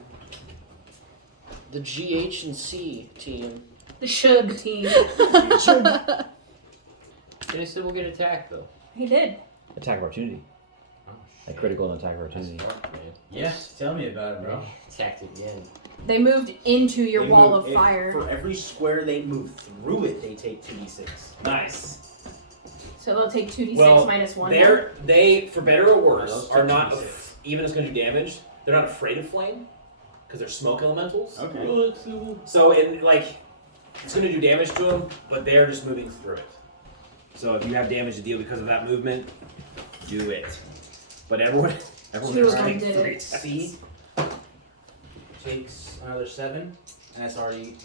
the GH and C team. The Shug team. Didn't Sybil get attacked though? He did. Attack of opportunity. Oh, A critical and attack of opportunity. Smart, man. Yeah, tell me about it, bro. Attacked again. They moved into your They wall move- of fire. For every square they move through it, they take 2d6. Nice. So they'll take 2d6 Well, minus 1. they, for better or worse, Those are take not 2d6. even if it's going to do damage. They're not afraid of flame because they're smoke elementals. Okay. So it's going to do damage to them, but they're just moving through it. So if you have damage to deal because of that movement, do it. But everyone Two else of them takes did 3 it. attacks. C takes another 7, and that's already.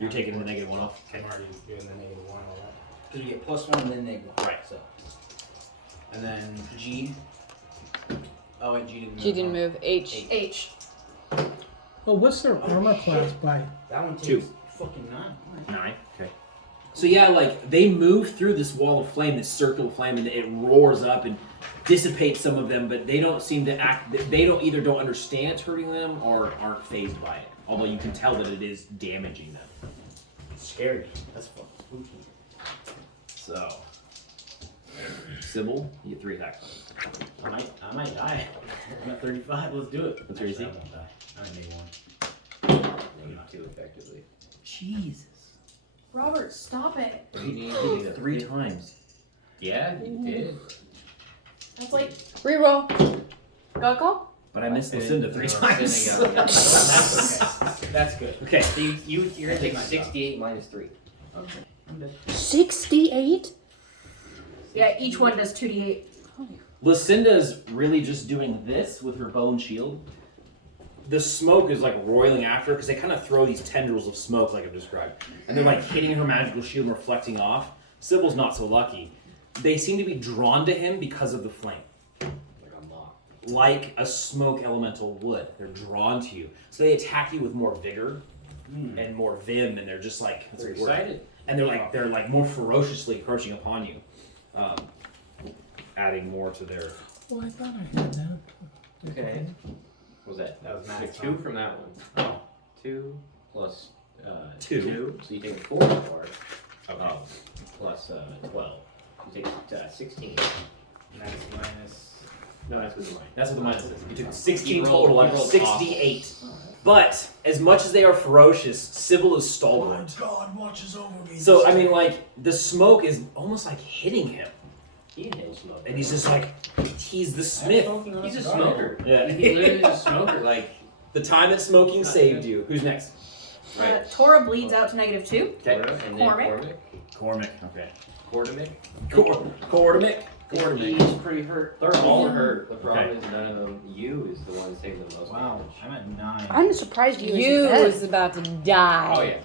You're taking the -1 off. I'm already doing the -1 all that. Because you get +1 and then -1. Right. So. And then G. Oh, wait, G didn't move. She didn't huh? move. H. H. Well, what's their armor class by? That one takes 2. fucking 9. 9. Okay. So yeah, like they move through this wall of flame, this circle of flame, and it roars up and dissipates some of them, but they don't seem to act. They don't understand it's hurting them or aren't phased by it. Although you can tell that it is damaging them. It's scary. That's fucking spooky. So, Sybil, you get 3 attacks. I might die. I'm at 35. Let's do it. What's your AC? Actually, I won't die. I'm at -1. -2 effectively. Jesus. Robert, stop it. You hit it 3 times. Yeah, you did. That's like Reroll. Got a call? But I missed Okay. Lucinda 3 No, times. Lucinda got- That's okay. That's good. Okay. So you're gonna take 68 minus 3. Okay. I'm dead. 68? yeah, each one does 2d8. Lucinda's really just doing this with her bone shield. The smoke is like roiling after her because they kind of throw these tendrils of smoke like I've described. And they're like hitting her magical shield and reflecting off. Sybil's not so lucky. They seem to be drawn to him because of the flame. Like a moth. Like a smoke elemental would. They're drawn to you. So they attack you with more vigor and more vim, and they're just like They're excited. And they're like more ferociously approaching upon you. Adding more to their Well, I thought I had that. Okay. What was that? That was So max, 2 huh? from that one. Oh. 2 plus 2. 2. So you take 4 more. Okay. Plus 12. You take 16. And that's minus. No, that's with the line. That's what the minus is. You took 16 You rolled- total out you of rolled 68. But as much as they are ferocious, Sybil is stalwart. God watches over me. So I mean, like the smoke is almost like hitting him, He inhales smoke. and he's just like, he's the smith. He's a smoker. Yeah. He literally is a smoker. Like, The time that smoking saved you. Who's next? right. Tora bleeds out to -2. Okay. Cora, and then Cormac. Cormac. Okay. Cormac. Cormac. He's pretty hurt. They're all hurt. The problem Okay. is none of them. You is the one that's taking the most Wow. damage. I'm at 9. I'm surprised you You isn't dead. was about to die. Oh yeah.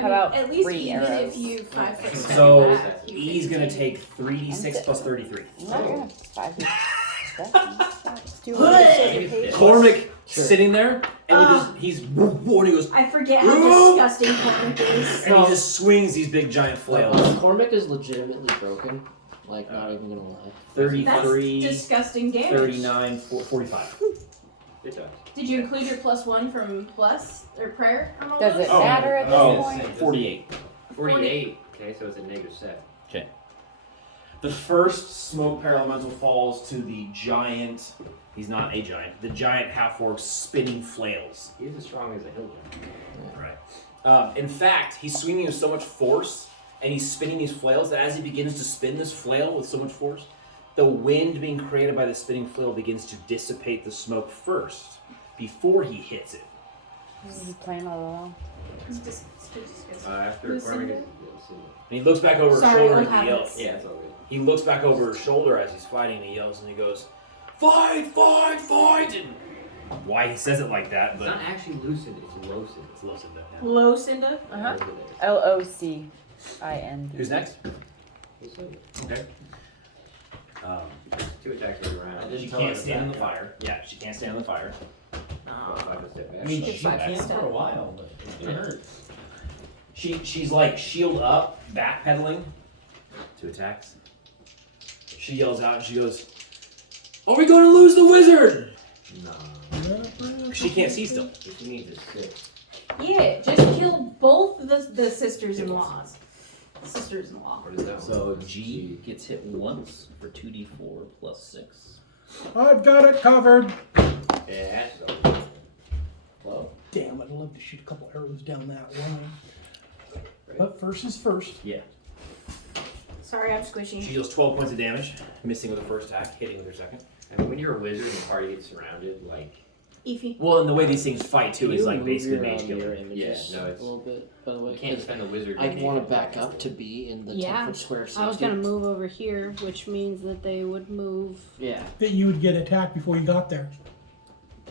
How about at least 3 even arrows? if you 5 foot step So back, you he's can gonna continue. take 3d6 plus 33. No, 5. Do you want me to say the page? Cormac sitting there, And he's warning, he goes, I forget how disgusting Cormac is. and he just swings these big giant flails. Cormac is legitimately broken. Like, not even gonna lie. 33, That's disgusting damage. 39, 45. Good times. Did you include your +1 from plus or prayer on all Does those? it matter at this point? 48. 48. Okay, so it's a -7. The first smoke paralemental falls to the giant. He's not a giant. The giant half-orc spinning flails. He's as strong as a hill giant. Right. In fact, he's swinging with so much force, and he's spinning these flails that as he begins to spin this flail with so much force, the wind being created by the spinning flail begins to dissipate the smoke first before he hits it. This is playing all along. It's disgusting. After Lucinda? Cormac And he looks back over his Sorry, shoulder what and he yells. happens? Yeah, it's all good. He looks back over his shoulder as he's fighting and he yells and he goes, "Fight, fight, fight!" And why he says it like that, It's but not actually Lucinda, it's Lucinda. it's Lucinda. Low Cinda? Uh-huh. Lucinda. LOCIND. Who's next? Lucinda. Okay. 2 attacks every round. She can't stand in the fire. Yeah, she can't stand in the fire. Well, if I can step back. I mean, It's she five can step. for a while, but it's gonna hurt. She's like shield up, backpedaling. 2 attacks. She yells out and she goes, "Are we going to lose the wizard?" No. She can't see still. What she needs is 6. Yeah, just kill both the sisters-in-laws. Sisters-in-law. What is that So one? G gets hit once for 2d4 plus 6. I've got it covered. Yeah, Ash is over. Well, Damn, I'd love to shoot a couple arrows down that line. But first is first. Yeah. Sorry, I'm squishy. She deals 12 points of damage, missing with her first attack, hitting with her second. I mean, when you're a wizard and the party gets surrounded, like, Ify. Well, and the way these things fight too Can is you like move basically your, mage your killer. images Yeah, no, it's- a little bit, by the way. you can't 'cause defend the wizard. I and want to you back can't up to be in the Yeah. 10-foot square. I was 60. gonna move over here, which means that they would move. Yeah. That you would get attacked before you got there.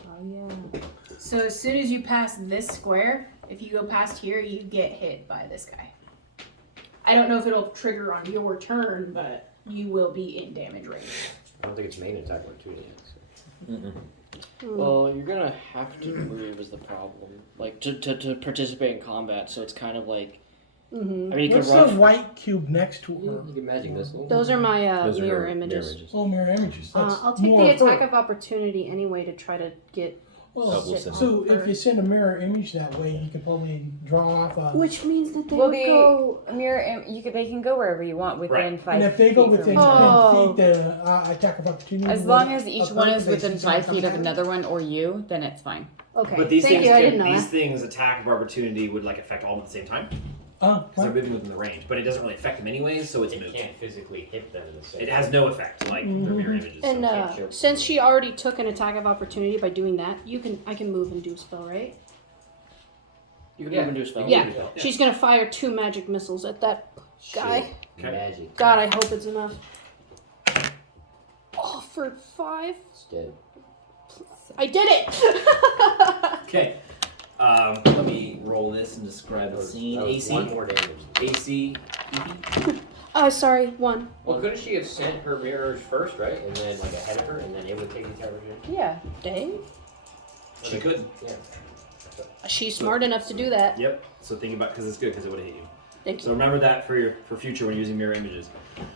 Oh yeah. So as soon as you pass this square, if you go past here, you get hit by this guy. I don't know if it'll trigger on your turn, but you will be in damage range. I don't think it's main attack opportunity. Well, you're gonna have to move is the problem. Like to participate in combat, so it's kind of like. hmm I mean, you could What's run. the white cube next to her? You can magic missile. Those are my those are mirror her images. Oh, mirror images. That's I'll take more the of her. attack of opportunity anyway to try to get. Well, shit so off so of her. if you send a mirror image that way, you can probably draw off a. Which means that they Well, would go. they can go wherever you want within Right. 5 And if they go feet within from each other. 10 feet, the attack of opportunity. As will long as each occur one is because they within see someone 5 feet of coming at another one or you, then it's fine. Okay. But these Thank things, you. I didn't know these that. things, attack of opportunity would like affect all at the same time them. because they're What? moving within the range. But it doesn't really affect them anyways, so it's You moot. can't physically hit them in the same. It has no effect like their mirror images. And so. can't show- since she already took an attack of opportunity by doing that, I can move and do a spell, right? You can Yeah. move and do a spell. Yeah. Yeah. She's gonna fire 2 magic missiles at that guy. Shit. Magic. God, I hope it's enough. Oh, for 5. It's dead. I did it! Okay. Let me roll this and describe the scene. That was AC. one more damage. AC. Sorry, 1. Well, couldn't she have sent her mirrors first, right? And then, like, ahead of her, and then it would take the attack opportunity? Yeah. Dang. She could. Yeah. She's smart enough to do that. Yep. So think about because it's good because it would have hit you. Thank So you. remember that for future when using mirror images.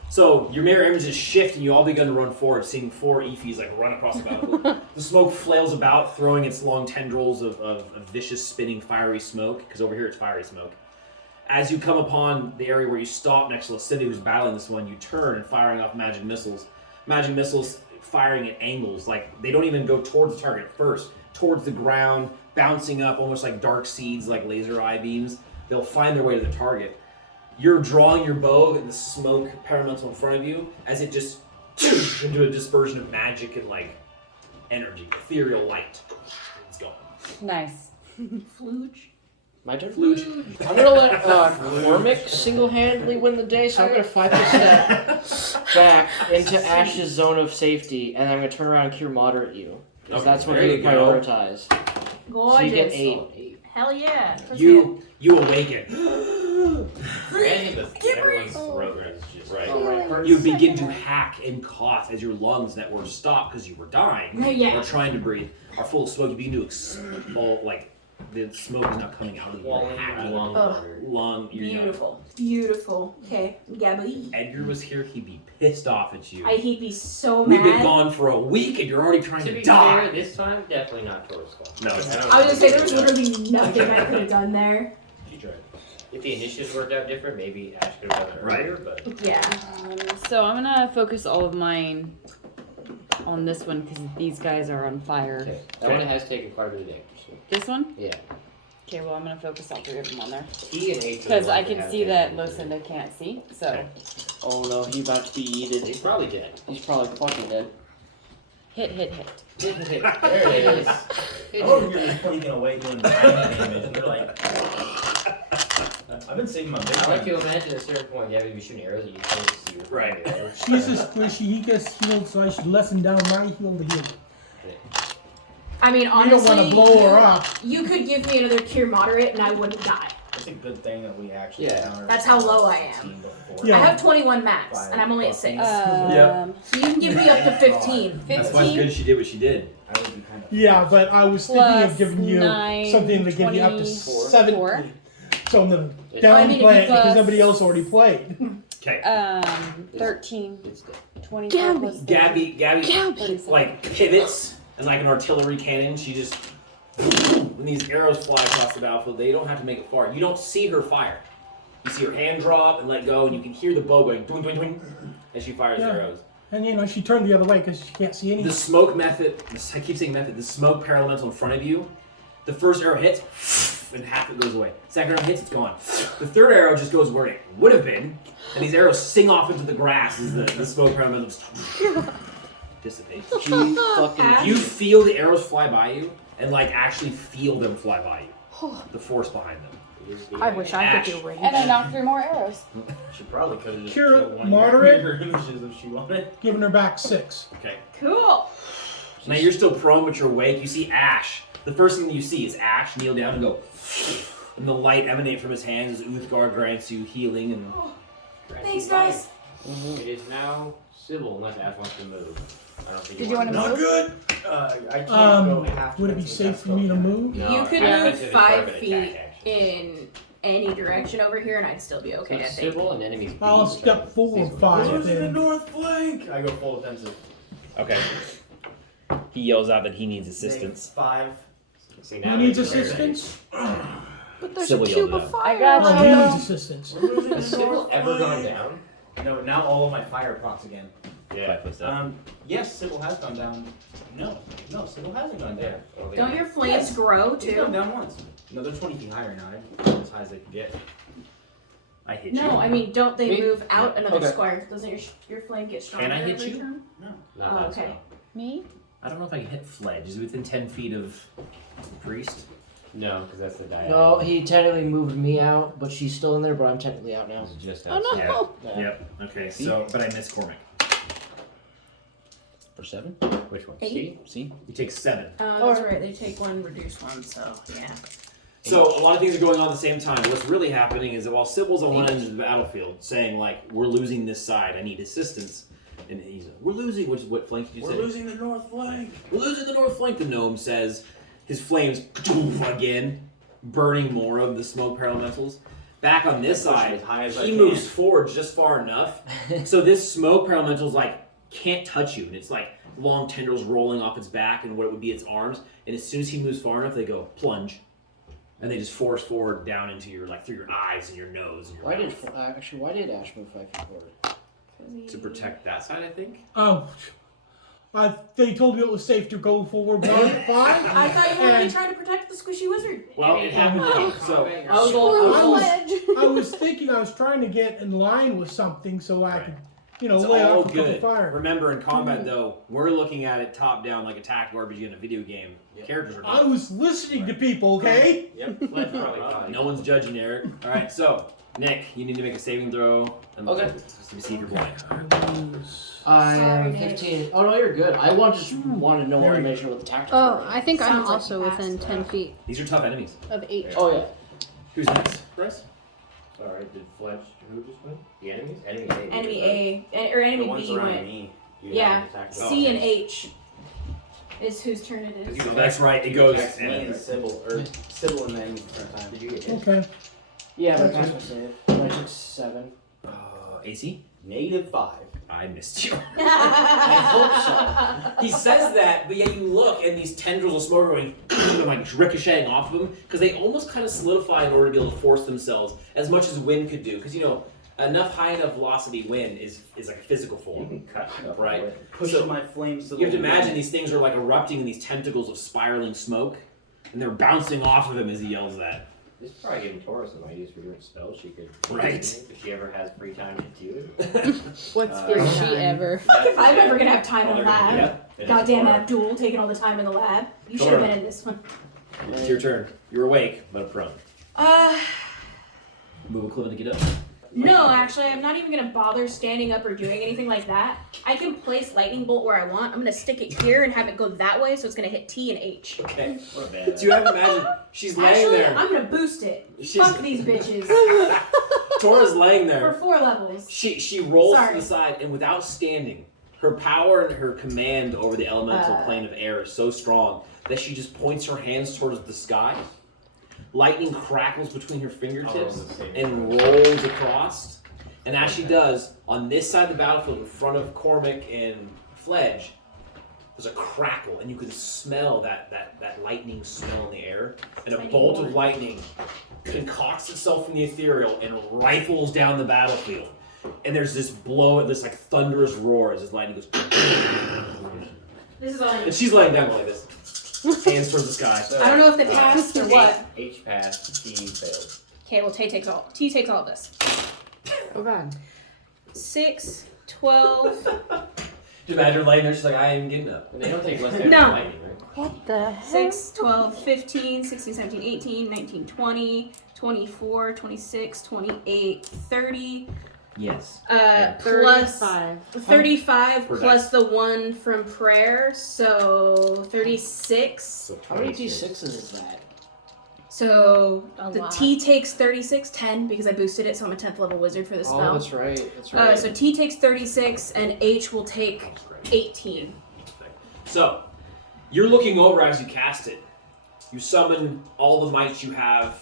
So your mirror images shift and you all begin to run forward, seeing 4 Ifis like run across the battlefield. The smoke flails about, throwing its long tendrils of vicious spinning fiery smoke, because over here it's fiery smoke. As you come upon the area where you stop next to Lucinda who's battling this one, you turn and firing off magic missiles. Magic missiles firing at angles, like they don't even go towards the target first, towards the ground, bouncing up almost like dark seeds, like laser eye beams. They'll find their way to the target. You're drawing your bow and the smoke paramental in front of you as it just into a dispersion of magic and like energy, ethereal light. It's gone. Nice. Flooge. My turn. Flooge. I'm gonna let Cormac single-handedly win the day, so I'm gonna 5% back into Ash's zone of safety, and I'm gonna turn around and cure moderate you. Because Okay, that's what there he you would go. prioritize. Gorgeous. So you get 8. Hell yeah. Let's You awaken. Everyone's throat is just right. You begin to hack and cough as your lungs that were stopped because you were dying Yeah. or trying to breathe are full of smoke. You begin to expel, like the smoke is not coming out of your lung. Beautiful. Beautiful. Okay, Gabby. Edgar was here, he'd be pissed off at you. He'd be so We've mad. been gone for a week and you're already trying To to be die. fair, this time definitely not total skull. No, I was gonna say there was literally nothing I could have done there. If the initiatives worked out different, maybe Ash could have done it earlier, but Yeah. So I'm gonna focus all of mine on this one because these guys are on fire. okay. That one has taken quite a bit of damage. So. This one? Yeah. Okay, well I'm gonna focus all three of them on there. T and H. Because I can see that Lucinda can't see, so. Oh no, he's about to be eaten. He's probably dead. He's probably fucking dead. Hit. There it is. Oh, you're pointing away doing tiny damage, and they're like, I've been saving my big I like one. to imagine at a certain point, yeah, maybe shooting arrows and you can't see your Right. arrows. She's a squishy. He gets healed, so I should lessen down my heal to heal. I mean, You don't honestly, want to blow her up. you could give me another cure moderate and I wouldn't die. It's a good thing that we actually Yeah. encountered That's how low I am. 16 before. Yeah. I have 21 max, and I'm only at 6. Yep. So you can give me up to 15. That's why it's good she did what she did. I would be kind of Yeah, but I was thinking of Plus giving you 9, something to give you up to 24. 17. So I'm gonna It's- I mean, if downplay you it because plus- nobody else already played. Okay. 13, It's dead. 24 plus 30. Gabby like pivots and like an artillery cannon, she just when these arrows fly across the battlefield, they don't have to make it far. You don't see her fire. You see her hand drop and let go, and you can hear the bow going twing twing twing as she fires the Yeah. arrows. And you know, she turned the other way because she can't see anything. The smoke method, I keep saying method, the smoke parallel in front of you, the first arrow hits, and half it goes away. Second arrow hits, it's gone. The third arrow just goes where it would have been, and these arrows sing off into the grass as the smoke parallel dissipates. She fucking. You feel the arrows fly by you, and like actually feel them fly by you. The force behind them. I wish I could do range. And I knocked 3 more arrows. She probably could have just Cure killed one moderate. of your images if she wanted. Giving her back 6. Okay. Cool. Now you're still prone, but you're awake. You see Ash. The first thing that you see is Ash kneel down and go, and the light emanate from his hands as Uthgar grants you healing and. Thanks, guys. It is now civil unless Ash wants to move. I don't think Did you want to Not move? good. I can't go half Would it be defensive, safe that's for me to still move? No, You could half move defensive is part 5 of an feet attack action. in any direction over here, and I'd still be okay, I So think. civil and enemies. I'll beat, step so forward sees what 5 Who's in the then. north flank? I go full defensive. Okay. He yells out that he needs assistance. 5. See, Who now needs it's very assistance? But there's Sybil a yelled cube it of out. fire. I got Oh, he you. needs assistance. We're losing the Has Sybil north ever gone flank. down? No, now all of my fire procs again. Yeah. 5 foot step. Yes, Sybil has gone down. No, Sybil hasn't gone down. Yeah. Don't your flames grow, She's gone too? down once. No, they're 20 feet higher now. They're as high as they can get. I hit you. No, I mean, don't they Me? move out another Okay. square? Doesn't your flame get stronger Can I hit every you? turn? Not Oh, that okay. Me? I don't know if I can hit Fledge. Is it within 10 feet of the priest? No, because that's the diagonal. No, he technically moved me out, but she's still in there, but I'm technically out now. This is just Oh outside. no! Yeah. Yep. Okay, so, but I missed Cormac. For 7? Which one? 8? See? You take 7. That's right, they take 1, reduce 1, so yeah. So, a lot of things are going on at the same time. What's really happening is that while Sybil's on one end of the battlefield saying, like, we're losing this side, I need assistance. And he's like, we're losing, which is what flank did you say? We're losing the north flank. We're losing the north flank, the gnome says. His flames again, burning more of the smoke paralimentals. Back on this Push side, as high as I he can. moves forward just far enough. So this smoke paralimental's like can't touch you. And it's like long tendrils rolling off its back and what it would be its arms. And as soon as he moves far enough, they go plunge. And they just force forward down into your, like, through your eyes and your nose and your Why did mouth. why did Ash move 5 feet forward? To protect that side, I think. Oh, they told me it was safe to go forward 5. I thought you were And- trying to protect the squishy wizard. Well, it happened to me, so... I was thinking I was trying to get in line with something so I could, It's lay all off a couple good. fire. Remember, in combat, though, we're looking at it top down like a tactical RPG in a video game. Yep. Characters are I not. was listening to people, okay? Yep. Fledge probably fine. No one's judging Eric. All right, so Nick, you need to make a saving throw. And Okay. to see if you're blind. I Sorry, am Nick. 15. Oh no, you're good. I just wanted to know what I measure with the tactical. Oh, I think I'm Sounds like also you passed within that. 10 feet These are tough enemies. of H. Oh yeah. Who's next, Bryce? Sorry, did Fletch who just win? The enemies? Enemy A. Enemy A or The enemy ones B around went. me. You Yeah. have to attack them. C and H is whose turn it is. Oh, that's right. It goes. Attack me and Sybil, or Sybil and then different time. Did you get hit? Okay. Yeah, but I passed my save. I took 7. AC? -5. I missed you. I He says that, but yet you look and these tendrils of smoke are going and like ricocheting off of him because they almost kind of solidify in order to be able to force themselves as much as wind could do. Because enough high enough velocity wind is like a physical You form, can cut stuff right? away. Pushing So, my flames to the You have to wind. imagine these things are like erupting in these tentacles of spiraling smoke, and they're bouncing off of him as he yells that. This is probably giving Tora some ideas for doing spells she could. Right. If she ever has free time to do it. What's Uh, free She time? ever. Fuck if I'm ever gonna have time in Well, lab. Yeah, Goddamn Abdul taking all the time in the lab. You should have Sure. been in this one. it's your turn. You're awake, but prone. Move a clip to get up. No, actually, I'm not even gonna bother standing up or doing anything like that. I can place lightning bolt where I want. I'm gonna stick it here and have it go that way, so it's gonna hit T and H. Okay. What a bad. So you have to imagine she's laying Actually, there. I'm gonna boost it. She's- Fuck these bitches. Tora's laying For there. 4 levels. She rolls Sorry. to the side, and without standing, her power and her command over the elemental plane of air is so strong that she just points her hands towards the sky. Lightning crackles between her fingertips and rolls across. And as she does, on this side of the battlefield in front of Cormac and Fledge, there's a crackle, and you can smell that lightning smell in the air. And a I need bolt more. of lightning concocts itself from the ethereal and rifles down the battlefield. And there's this like thunderous roar as this lightning goes. This is all I And need. she's laying down like this, hands towards the sky. I don't know if they passed or what. H passed, T failed. Okay, well, T takes all of this. Oh god. 6, 12, Just imagine her laying there, she's like, I ain't getting up. And they don't take less damage No. than lightning, right? What the heck? 6, 12, 15, 16, 17, 18, 19, 20, 24, 26, 28, 30. Yes. Plus 35 Per plus the one from prayer, so 36. So How many 26. D6s is that? So A the lot. T takes 36, 10 because I boosted it, so I'm a 10th level wizard for the Oh, spell. that's right. That's right. So T takes 36 and H will take 18. So, you're looking over as you cast it. You summon all the might you have,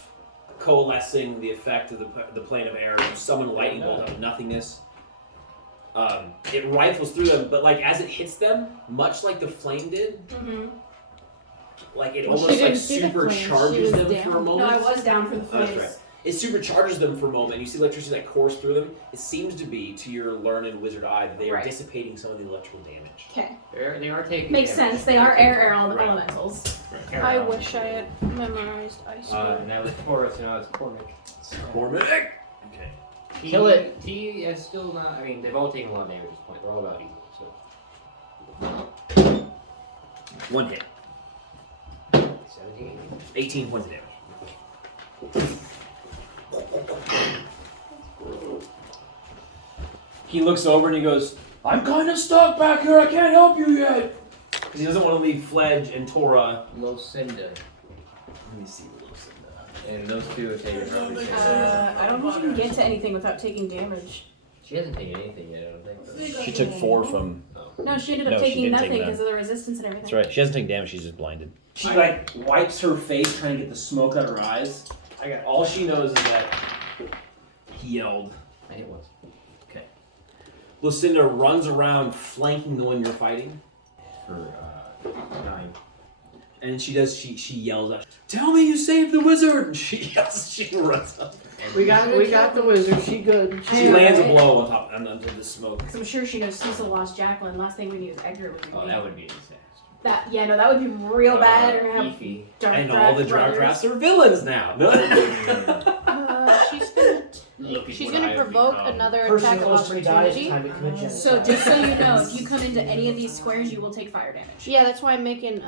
coalescing the effect of the plane of air. You summon lightning bolt out of nothingness. It rifles through them, but like as it hits them, much like the flame did, Mm-hmm. like it Well, she almost like didn't see the flame, she supercharges was them for a down. No, moment. I was down for the Oh, that's flames. right. It supercharges them for a moment. You see electricity like course through them. It seems to be, to your learned wizard eye, that they are Right. dissipating some of the electrical damage. Okay. They are taking Makes damage. sense. They are air Right. elementals. Air I elementals. wish I had memorized ice cream. And that was Taurus, and now it's Cormac. Cormac. Okay. Kill it. T is still not. I mean, they've all taken a lot of damage at this point. They're all about equal. So One hit. 17. 18 points of damage. He looks over and he goes, I'm kind of stuck back here. I can't help you yet. Because he doesn't want to leave Fledge and Tora. Locinda. Let me see Lucinda. And those two have taken roughly. I don't think you can get to anything without taking damage. She hasn't taken anything yet, I don't think. But She took 4 from. No, she ended up No, she taking didn't take nothing none. because of the resistance and everything. That's right. She hasn't taken damage. She's just blinded. She like wipes her face trying to get the smoke out of her eyes. All she knows is that he yelled. I hit once. Lucinda runs around flanking the one you're fighting. For 9. And she yells out, "Tell me you saved the wizard!" And she yells, she runs up. We got the wizard. She good. I She know, lands a right? blow on top onto the smoke. Because I'm sure she knows Cecil lost Jacqueline. Last thing we need is Edgar. Oh, that would be a disaster. That would be real bad. We're gonna have Beefy. dark And draft all the brothers. drafts are villains now. She's gonna provoke another Person attack of close to me dies. opportunity. Time to commit genocide. So just so you know, if you come into any of these squares, you will take fire damage. Yeah, that's why I'm making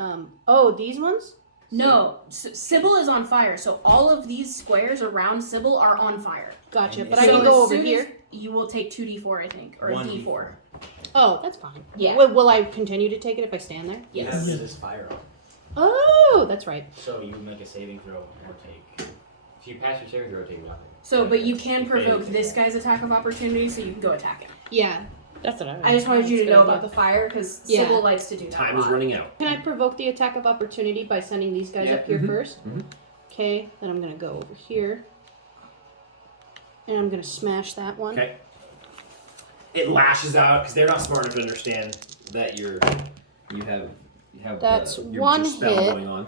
oh, these ones? No, Sybil is on fire, so all of these squares around Sybil are on fire. Gotcha. But So I can as go over soon as- here. You will take 2d4, I think, or a 1d4. d4. Oh, that's fine. Yeah. Will I continue to take it if I stand there? Yes. This is fire up. Oh, that's right. So you make a saving throw or take If you pass your saving throw, take nothing. So, but you can You provoke take this it. guy's attack of opportunity, so you can go attack him. Yeah. That's what I just wanted you to know about the fire because Yeah. Sybil likes to do that. Time a is lot. running out. Can I provoke the attack of opportunity by sending these guys Yeah. up here Mhm. first? Mhm. Okay, then I'm gonna go over here. And I'm gonna smash that one. Okay. It lashes out because they're not smart enough to understand that you have That's your one spell hit. going on.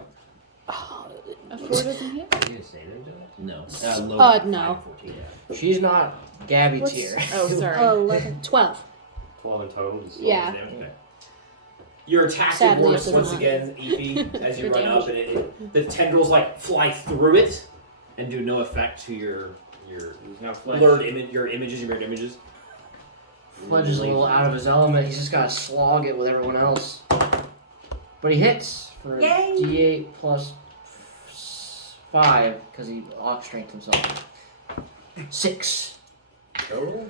A 4 doesn't hit? You didn't say that, Joe? No. no. 5 and 14. She's not Gabby What's- tier. Oh, sorry. 11, 12. 12 in total. Just Yeah. Okay. Your attack Sadly, works it's once not. again, Evie, as you Good run up, and the tendrils like fly through it and do no effect to your He's not Fletch. blurred image, your mirrored images. Fledge is a little out of his element. He's just got to slog it with everyone else. But he hits for Yay! D8 plus 5 because he off strength himself. 6. Total?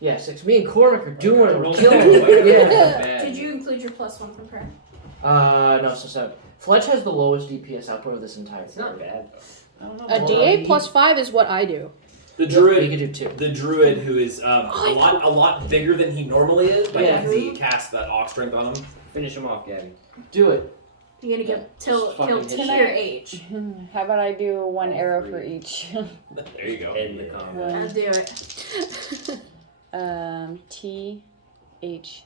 Yeah, 6. Me and Cormac are doing it. We're Roll killing seven. it. Yeah. Bad. Did you include your +1 from prayer? No, so 7. Fletch has the lowest DPS output of this entire It's not bad. I don't know. A D8 plus 5 is what I do. The He druid, could do 2. the druid who is a lot bigger than he normally is, but Yeah. he cast that off strength on him. Finish him off, Gabby. Do it. You're gonna get kill Fucking hit tier H. How about I do one arrow for each? There you go. End the combat. I'll do it. T, H,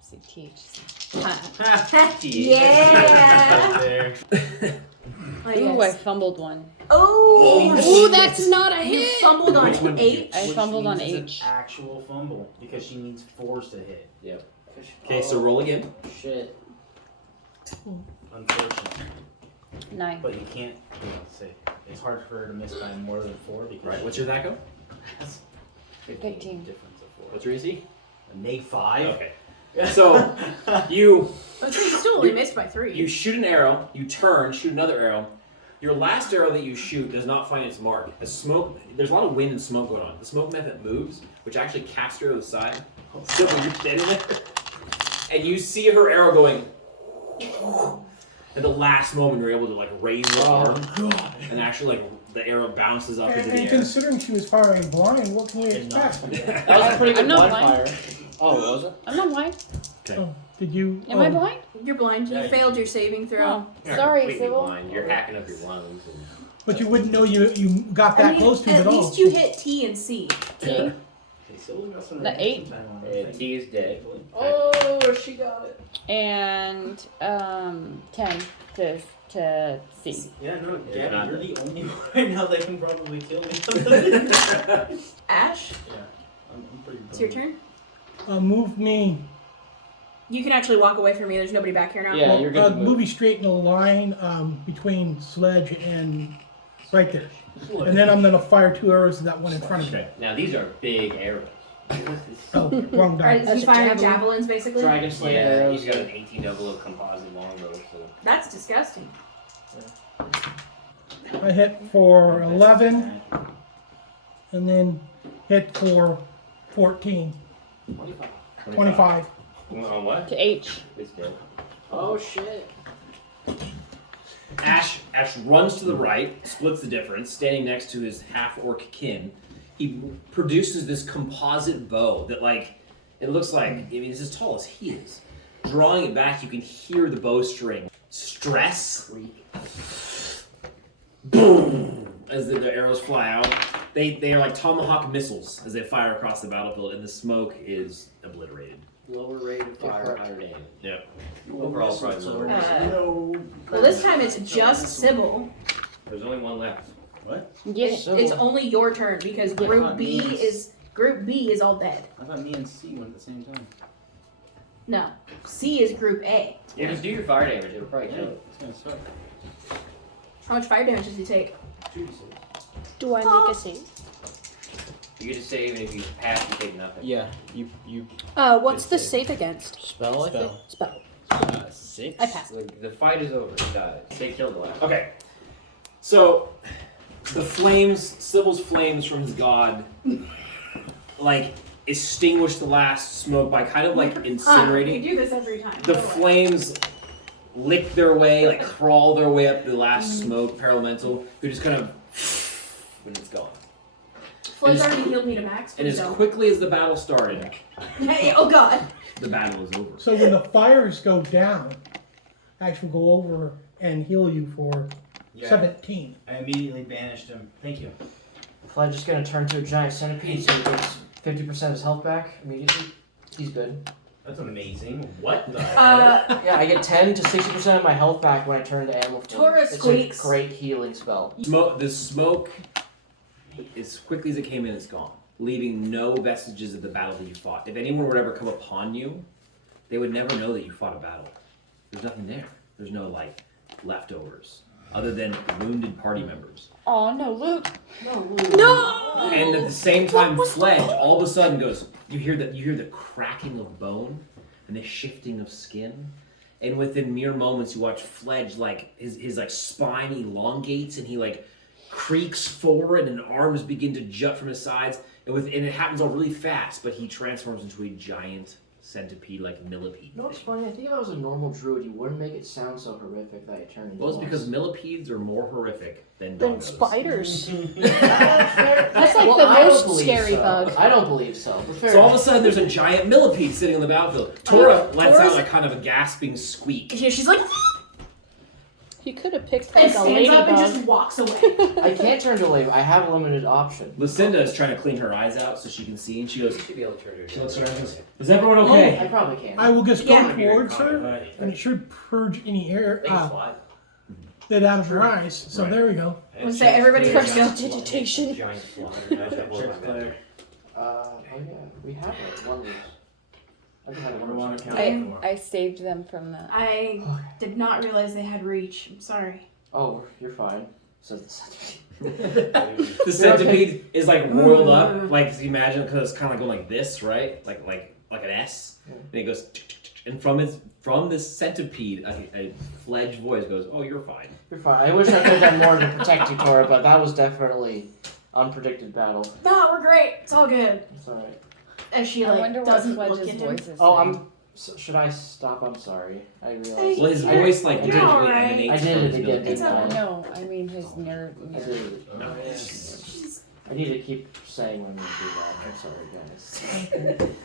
C, T, H. Yeah. Oh, Ooh, I yes. fumbled one. Oh, Ooh, that's not a you hit! fumbled on Which one did you- H. I Which fumbled on means it's H. an actual fumble because she needs 4s to hit. Okay, so roll again. Shit. Unfortunately, 9. but you can't say it's hard for her to miss by more than 4 because Right. What's your attack go? 15. difference of 4. What's your AC? A neg 5. Okay. So you But you still only missed by 3. you shoot an arrow, you turn, shoot another arrow. Your last arrow that you shoot does not find its mark. The smoke, there's a lot of wind and smoke going on. The smoke method moves, which actually casts her to the side. So when you're standing there, and you see her arrow going, at the last moment you're able to like raise your arm, and actually like the arrow bounces up into the And air. considering she was firing blind, what can we Did not. expect? That was a pretty I'm good not blood blind. fire. Oh, was it? I'm not blind. Oh, did you? Am I oh, blind? You're blind. You Yeah, failed your saving throw. Oh, You're not sorry, completely Sybil. blind. You're hacking up your lungs. And... But you wouldn't know you got that I mean, close to it at at all. least you hit T and C. T. Okay, so we got some The 8. time on it. T is dead. Oh, she got it. And 10 to C. Yeah, no, Yeah, Gabby, not you're bad. the only one right now that can probably kill me. Ash, I'm pretty it's your turn. Move me. You can actually walk away from me. There's nobody back here now. Yeah, you're good to move. Move me straight in a line between Sledge and right there. And then I'm gonna fire 2 arrows to that one in front of me. Okay. Now these are big arrows. Oh, wrong die. Alright, is he That's a firing javelin. javelins basically? Dragon Slayer Yeah, arrows. he's got an 18 double of composite longbow. So That's disgusting. I hit for 11, and then hit for 14. 25. on what? To H. It's dead. Oh, shit. Ash runs to the right, splits the difference, standing next to his half-orc kin. He produces this composite bow that, like, it looks like, I mean, it's as tall as he is. Drawing it back, you can hear the bowstring stress. Boom! As the arrows fly out. They are like tomahawk missiles as they fire across the battlefield, and the smoke is obliterated. Lower rate of fire, higher damage. Yep. Overall, probably lower. Well, this time it's just Sybil. There's only one left. Yes. So, It's only your turn because Group B is all dead. I thought me and C went at the same time. No, C is Group A. Yeah, just do your fire damage. It'll probably Yeah, kill it. it's gonna suck. How much fire damage does he take? 2d6. Do I make a save? You get to save, and if you pass, you take nothing. Yeah, you What's the save against? spell, I think. Spell. 6. I passed. The fight is over. He dies. They killed the last. Okay. So, the flames, Sybil's flames from his god, like, extinguish the last smoke by kind of like incinerating. You do this every time. The Go away. flames lick their way, like crawl their way up the last smoke, Paralemental, who just kind of and it's gone. Fledge And already healed me to max. And as so. quickly as the battle started, Oh god. the battle is over. So when the fires go down, Ash will go over and heal you for 17. I immediately banished him. Thank you. Fledge is gonna turn to a giant centipede, so he gets 50% of his health back immediately. He's good. That's amazing. What the Yeah, I get 10 to 60% of my health back when I turn to animal form. Tora It's squeaks. a great healing spell. The smoke, as quickly as it came in, it's gone, leaving no vestiges of the battle that you fought. If anyone would ever come upon you, they would never know that you fought a battle. There's nothing there. There's no, like, leftovers, other than wounded party members. Oh no, Luke. No. And at the same time, Fledge all of a sudden goes. You hear the cracking of bone and the shifting of skin, and within mere moments, you watch Fledge like his like spine elongates and he like creaks forward and arms begin to jut from his sides, and it happens all really fast. But he transforms into a giant centipede, like millipede. You know what's funny? I think if I was a normal druid, you wouldn't make it sound so horrific that I turned into Well, it's one. because millipedes are more horrific than Than doggos. spiders. That's That's like the most scary bug. I don't believe so. But fair So all of a enough. sudden, there's a giant millipede sitting on the battlefield. Tora lets out like kind of a gasping squeak. Yeah, she's like, You could have picked and like a stands up and ladybug. just walks away. I can't turn to a wave. I have a limited option. Lucinda is trying to clean her eyes out so she can see, and she goes, You should be able to turn to she looks around and goes, "Is everyone okay?" I probably can. I will just go Yeah. towards her, and it should purge any air They can fly. that out of her eyes. So Right. there we go. I'm gonna say everybody Press go. digitation. Giant fly. Check Claire. Oh yeah, we have it. One of these. I think I had Number one. one account. I saved them from that. I did not realize they had reach. I'm sorry. Oh, you're fine. Says the centipede. The centipede is like roiled up, like you imagine, because it's kind of like going like this, right? Like an S, Yeah. and it goes, and from this centipede, a Fledge voice goes, "Oh, you're fine." You're fine. I wish I could have done more to protect you, Tora, but that was definitely unpredicted battle. No, we're great. It's all good. It's alright. As she I like wonder what doesn't look Fledge's into him. voice is. Oh, saying. should I stop? I'm sorry. I realized. Well, his You're- voice like you're digitally alright. emanates I did from it his again, millipede. It's didn't I? No, I mean his nerve. I did it. No. She's- I need to keep saying when we do that. I'm sorry, guys.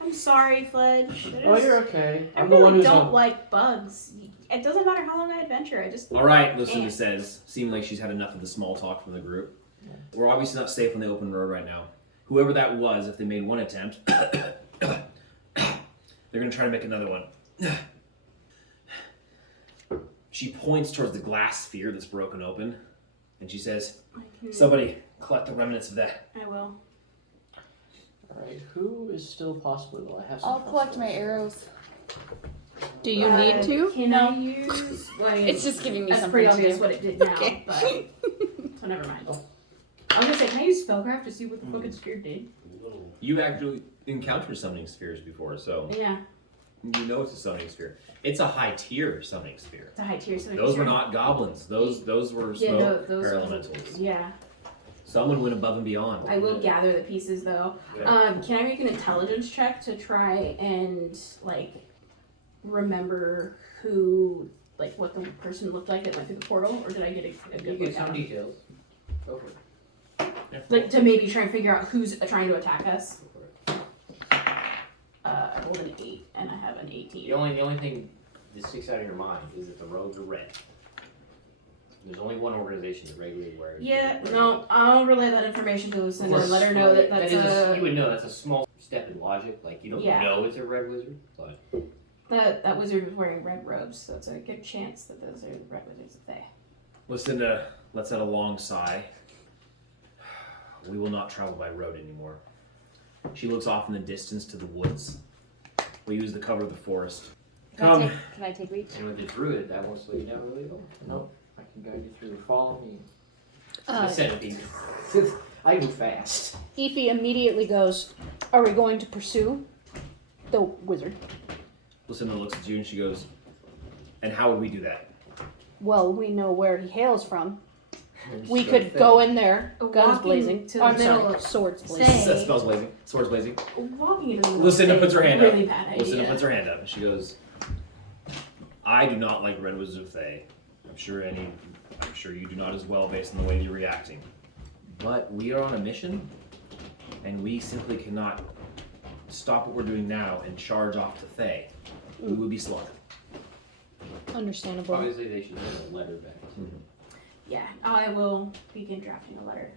I'm sorry, Fledge. Oh, you're okay. I I'm the one really who's don't on. like bugs. It doesn't matter how long I adventure. I just All right, Lucinda Yeah. says, seeming like she's had enough of the small talk from the group. We're obviously not safe on the open road right now. Whoever that was, if they made one attempt, they're going to try to make another one. She points towards the glass sphere that's broken open, and she says, "Somebody collect the remnants of that." I will. Alright, who is still possibly will I have some I'll trust collect in? my arrows. Do you need to? Can No. I use? Wait, It's just giving me that's something pretty obvious to. what it did now. Okay. But so never mind. I was gonna say, can I use spellcraft to see what the fucking sphere did? You actually encountered summoning spheres before, so Yeah, you know it's a summoning sphere. It's a high tier summoning sphere. it's a high tier. So Those were not goblins. Those were Yeah, smoke those elementals. Yeah, Someone went above and beyond. I will gather the pieces though. Okay. Can I make an intelligence check to try and like remember who, like, what the person looked like that went through the portal, or did I get a You good get look at some them? details. Go for it. Like to maybe try and figure out who's trying to attack us. Go for it. I rolled an 8 and I have an 18. The only thing that sticks out of your mind is that the roads are red. There's only one organization that regularly wears. Yeah, red no, I'll relay that information to Lucinda and let her know that that's you would know that's a small step in logic. Like you don't Yeah. know it's a red wizard, but that wizard was wearing red robes, so it's a good chance that those are the red wizards of they. Lucinda lets out a long sigh. We will not travel by road anymore. She looks off in the distance to the woods. We use the cover of the forest. Come. Can I take reach? and with the druid, that won't slow you down really at all. Nope, I can guide you through. Follow me. The centipede. I move fast. Efi immediately goes, "Are we going to pursue the wizard?" Lucinda looks at you and she goes, "And how would we do that?" Well, we know where he hails from. We So could go in there, guns Walking blazing. to the I'm middle sorry, of- swords Say- blazing. Spells blazing. Swords blazing. Walking into the middle Lucinda of puts her things hand is up. a really bad idea. Lucinda puts her hand up and she goes, "I do not like Red Wizards of Thay. I'm sure you do not as well based on the way you're reacting. but we are on a mission, and we simply cannot stop what we're doing now and charge off to Thay. We would be slaughtered. Understandable. Obviously, they should send a letter back. Yeah, I will begin drafting a letter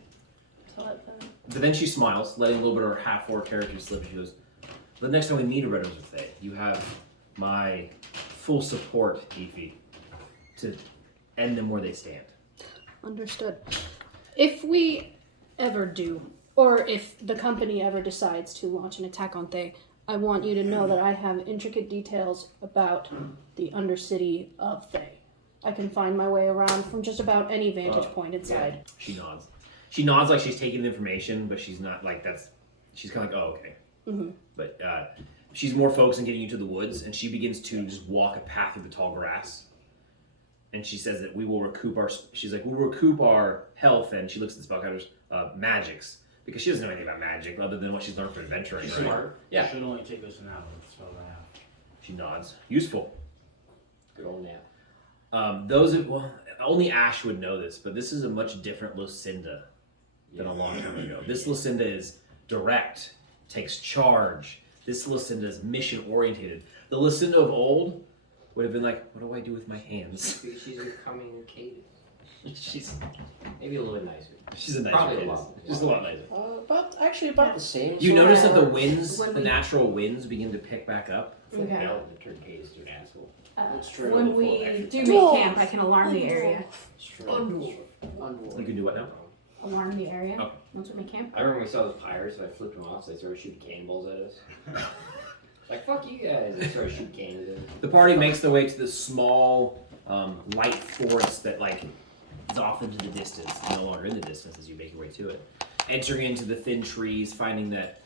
to let them. But then she smiles, letting a little bit of her half-orc character slip. She goes, "The next time we meet a Red Rose of Thay, you have my full support, Efi, to end them where they stand." Understood. If we ever do, or if the company ever decides to launch an attack on Thay, I want you to know that I have intricate details about the Undercity of Thay. I can find my way around from just about any vantage point inside. She nods. She nods like she's taking the information, but she's not like that's. She's kind of like, "Oh, okay." Mm-hmm. But she's more focused on getting you to the woods, and she begins to just walk a path through the tall grass. And she says that we will recoup our. She's like, we'll recoup our health, and she looks at the spellcasters' magics because she doesn't know anything about magic other than what she's learned from adventuring. She's right? smart. Yeah. Should only take us an hour to spell that out. She nods. Useful. Good old nap. Only Ash would know this, but this is a much different Lucinda than a long time ago. This Lucinda is direct, takes charge. This Lucinda is mission oriented. The Lucinda of old would have been like, "What do I do with my hands?" She's becoming cadence. she's Maybe a little bit nicer. she's a nicer Probably a kid. lot. She's a lot nicer. About the same. You so notice that the far. winds, When the we- natural winds, begin to pick back up. Okay. Hell, to turn cadence to an asshole. It's true. When Full we extra do Dwarf. make camp, I can alarm the area. You can do what now? Alarm the area Okay. once we make camp. I remember we saw those pirates, so I flipped them off, so they started shooting cannonballs at us. Like, fuck you guys. They started shooting cannons at us. The party makes their way to this small, light forest that is off into the distance, no longer in the distance as you make your way to it. Entering into the thin trees, finding that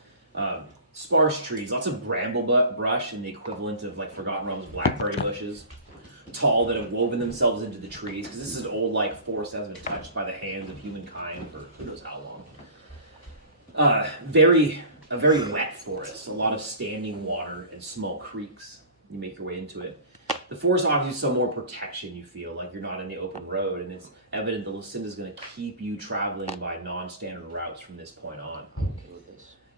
sparse trees, lots of bramble brush and the equivalent of Forgotten Realms blackberry bushes, tall that have woven themselves into the trees because this is an old forest that hasn't been touched by the hands of humankind for who knows how long. A very wet forest, a lot of standing water and small creeks. You make your way into it. The forest offers you some more protection, you feel, like you're not in the open road, and it's evident that Lucinda's going to keep you traveling by non-standard routes from this point on.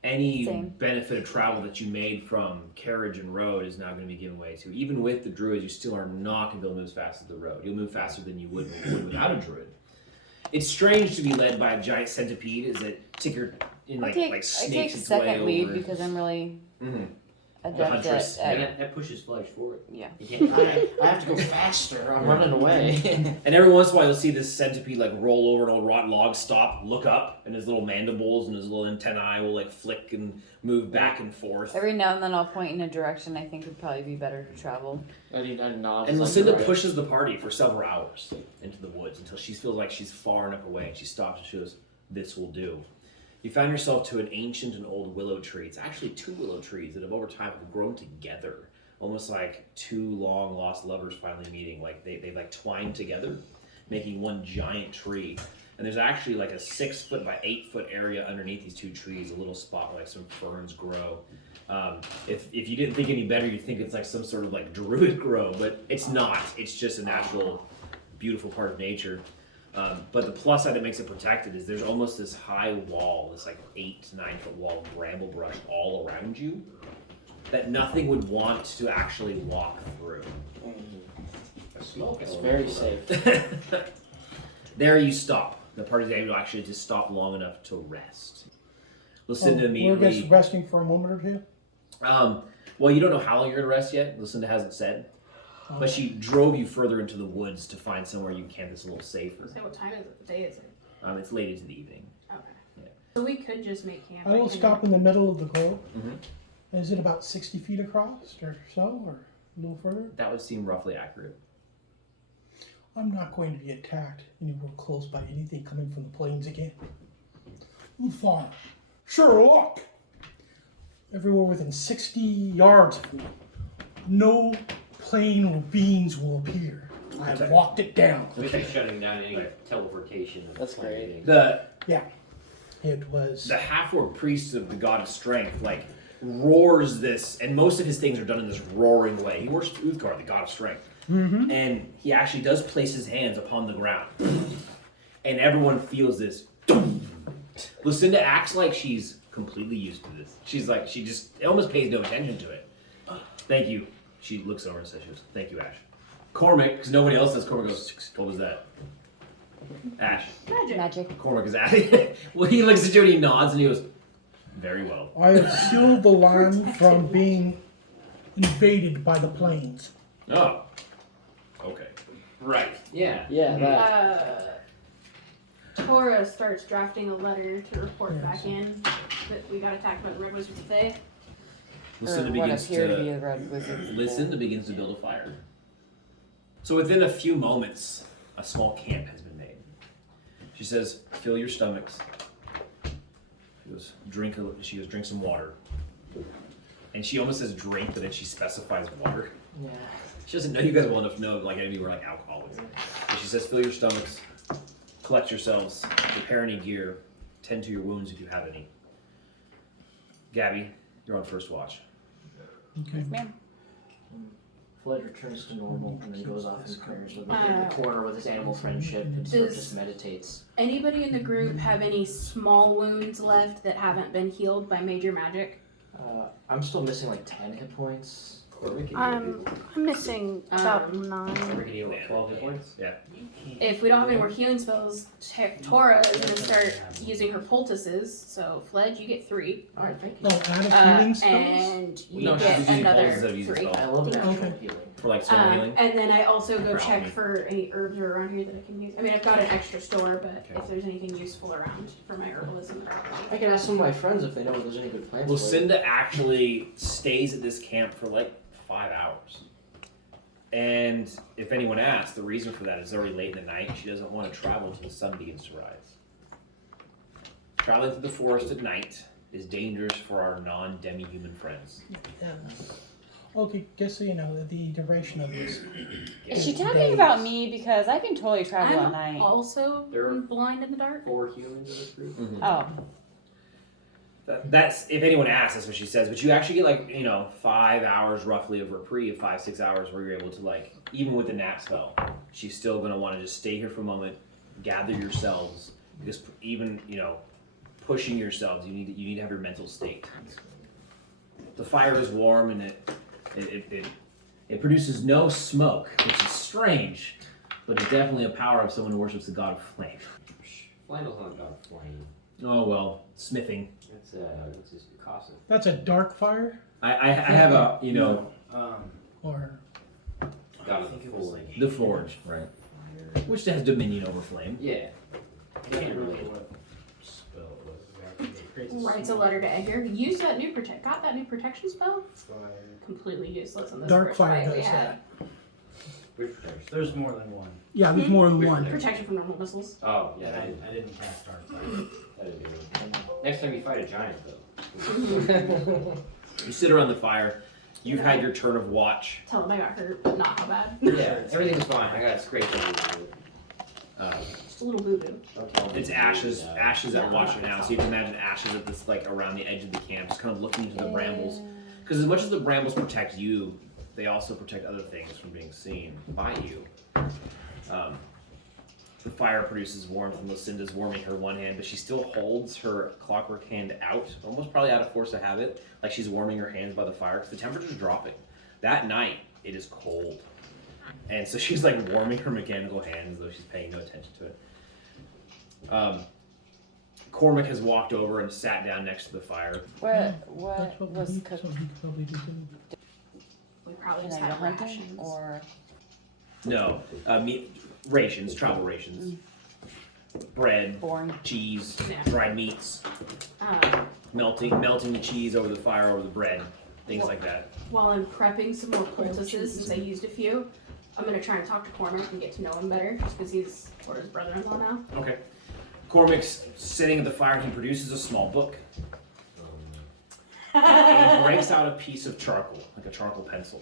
Any Same. benefit of travel that you made from carriage and road is now going to be given way to. Even with the druids, you still are not going to be able to move as fast as the road. You'll move faster than you would without a druid. It's strange to be led by a giant centipede as it ticker in I take snakes its second way lead over. because I'm really Mhm. adept huntress. at That pushes Fudge forward. yeah. You can't I have to go faster. I'm running away. And every once in a while, you'll see this centipede roll over an old rotten log, stop, look up, and his little mandibles and his little antennae will flick and move back and forth. Every now and then I'll point in a direction I think would probably be better to travel. I nod. And like, Lucinda right. pushes the party for several hours into the woods until she feels like she's far enough away, and she stops and she goes, "This will do." You found yourself to an ancient and old willow tree. It's actually two willow trees that have over time grown together, almost like two long lost lovers finally meeting. They've twined together, making one giant tree. And there's actually a 6 foot by 8 foot area underneath these two trees, a little spot where some ferns grow. If you didn't think any better, you'd think it's some sort of druid grow, but it's not. It's just a natural, beautiful part of nature. But the plus side that makes it protected is there's almost this high wall, this 8 to 9 foot wall of bramble brush all around you that nothing would want to actually walk through. It's very safe. There you stop. The party's able actually to stop long enough to rest. Lucinda We're immediately. just resting for a moment or two. Well, you don't know how long you're gonna rest yet. Lucinda hasn't said. But she drove you further into the woods to find somewhere you can camp that's a little safer. So what time is it? What day is it? It's late into the evening. Okay. Yeah. So we could just make camp. I will stop in the middle of the grove. Mhm. Is it about 60 feet across or so, or a little further? That would seem roughly accurate. I'm not going to be attacked anywhere close by anything coming from the plains again. Farm. Sure, look. Everywhere within 60 yards of me, no plane beings will appear. I've locked it down. With you shutting down any teleportation. of That's great. anything. It was. The half-orc priest of the god of strength, roars this, and most of his things are done in this roaring way. He worships Uthgar, the god of strength. Mm-hmm. And he actually does place his hands upon the ground. And everyone feels this, dum, Lucinda acts like she's completely used to this. She's like, she just almost pays no attention to it. Thank you. She looks over and says, thank you, Ash. Cormac, because nobody else says, Cormac goes, what was that? Ash. Magic. Cormac is at well, he looks at you and he nods and he goes, very well. I have sealed the land from being invaded by the planes. Oh. Okay. Right. Yeah. Yeah, that. Tora starts drafting a letter to report back in that we got attacked by the Red Wizards of Thay. Lucinda Or what begins appear to be to the Red Wizards. Lucinda begins to build a fire. So within a few moments, a small camp has been made. She says, fill your stomachs. She goes, drink some water. And she almost says drink, but then she specifies water. Yeah. She doesn't know you guys well enough to know like anywhere like alcohol is. So she says, fill your stomachs, collect yourselves, prepare any gear, tend to your wounds if you have any. Gabby, you're on first watch. Okay. Ma'am. Floyd returns to normal and then goes off and prayers in the corner with his animal friendship and sort of just meditates. Anybody in the group have any small wounds left that haven't been healed by major magic? I'm still missing like 10 hit points. I'm missing about 9. Cormac can heal 12 hit points? Yeah. If we don't have any more healing spells, Tora is going to start using her poultices. So, Fledge, you get 3. Alright, thank you. Oh, add healing spells? And you No, get she's using another pulses of using 3. spells. I love natural Okay. healing. For like soul healing. And then I also go For check Alchemy. for any herbs around here that I can use. I mean, I've got an extra store, but Okay. if there's anything useful around for my herbalism, I can ask some of my friends if they know if there's any good plants. for it. Lucinda actually stays at this camp for like 5 hours. And if anyone asks, the reason for that is already late in the night. She doesn't want to travel until the sun begins to rise. Traveling through the forest at night is dangerous for our non-demi-human friends. Yeah. Okay, just so you know, the duration of this. Is she talking about me? Because I can totally travel at I'm night. also There are blind in the dark. 4 humans in this group. Oh. That's if anyone asks, that's what she says. But you actually get like 5 hours roughly of reprieve, 5-6 hours where you're able to like even with the nap spell, she's still gonna want to just stay here for a moment, gather yourselves because even pushing yourselves, you need to have your mental state. The fire is warm and it produces no smoke, which is strange, but it's definitely a power of someone who worships the god of flame. Flamel's not god of flame. Oh well, smithing. It's just caustic. That's a dark fire? I have a Or. God of the forge. the forge, right? Which has dominion over flame. Yeah. You can't really. Spell was exactly. Writes a letter to Edgar. Use that new got that new protection spell? Completely useless in this Dark first fire fight we does had. that. Which protection? There's more than one. Yeah, there's more than Which one. Protection from normal missiles. Oh, yeah, I didn't cast dark fire. that'd be good. Next time you fight a giant, though. You sit around the fire. You've had your turn of watch. Tell him I got hurt, but not how bad. Yeah, everything's fine. I got a scrape on you. Just a little boo boo. Don't tell me. It's Ashes. Ashes at Yeah. watch right now. So you can imagine Ashes at this like around the edge of the camp, just kind of looking into the brambles. Because as much as the brambles protect you, they also protect other things from being seen by you. The fire produces warmth, and Lucinda's warming her one hand, but she still holds her clockwork hand out, almost probably out of force of habit, like she's warming her hands by the fire because the temperature's dropping. That night, it is cold. And so she's like warming her mechanical hands, though she's paying no attention to it. Cormac has walked over and sat down next to the fire. What That's was what we cooked? so he could probably do too. We probably Can just I go had hunting rations. or No, meat rations, travel rations, bread, boring? cheese, Yeah. dried meats, melting the cheese over the fire over the bread, things like that. While I'm prepping some more poultices, since I used a few, I'm gonna try and talk to Cormac and get to know him better, just because he's Cora's brother-in-law now. Okay. Cormac's sitting at the fire and he produces a small book. And he breaks out a piece of charcoal, like a charcoal pencil.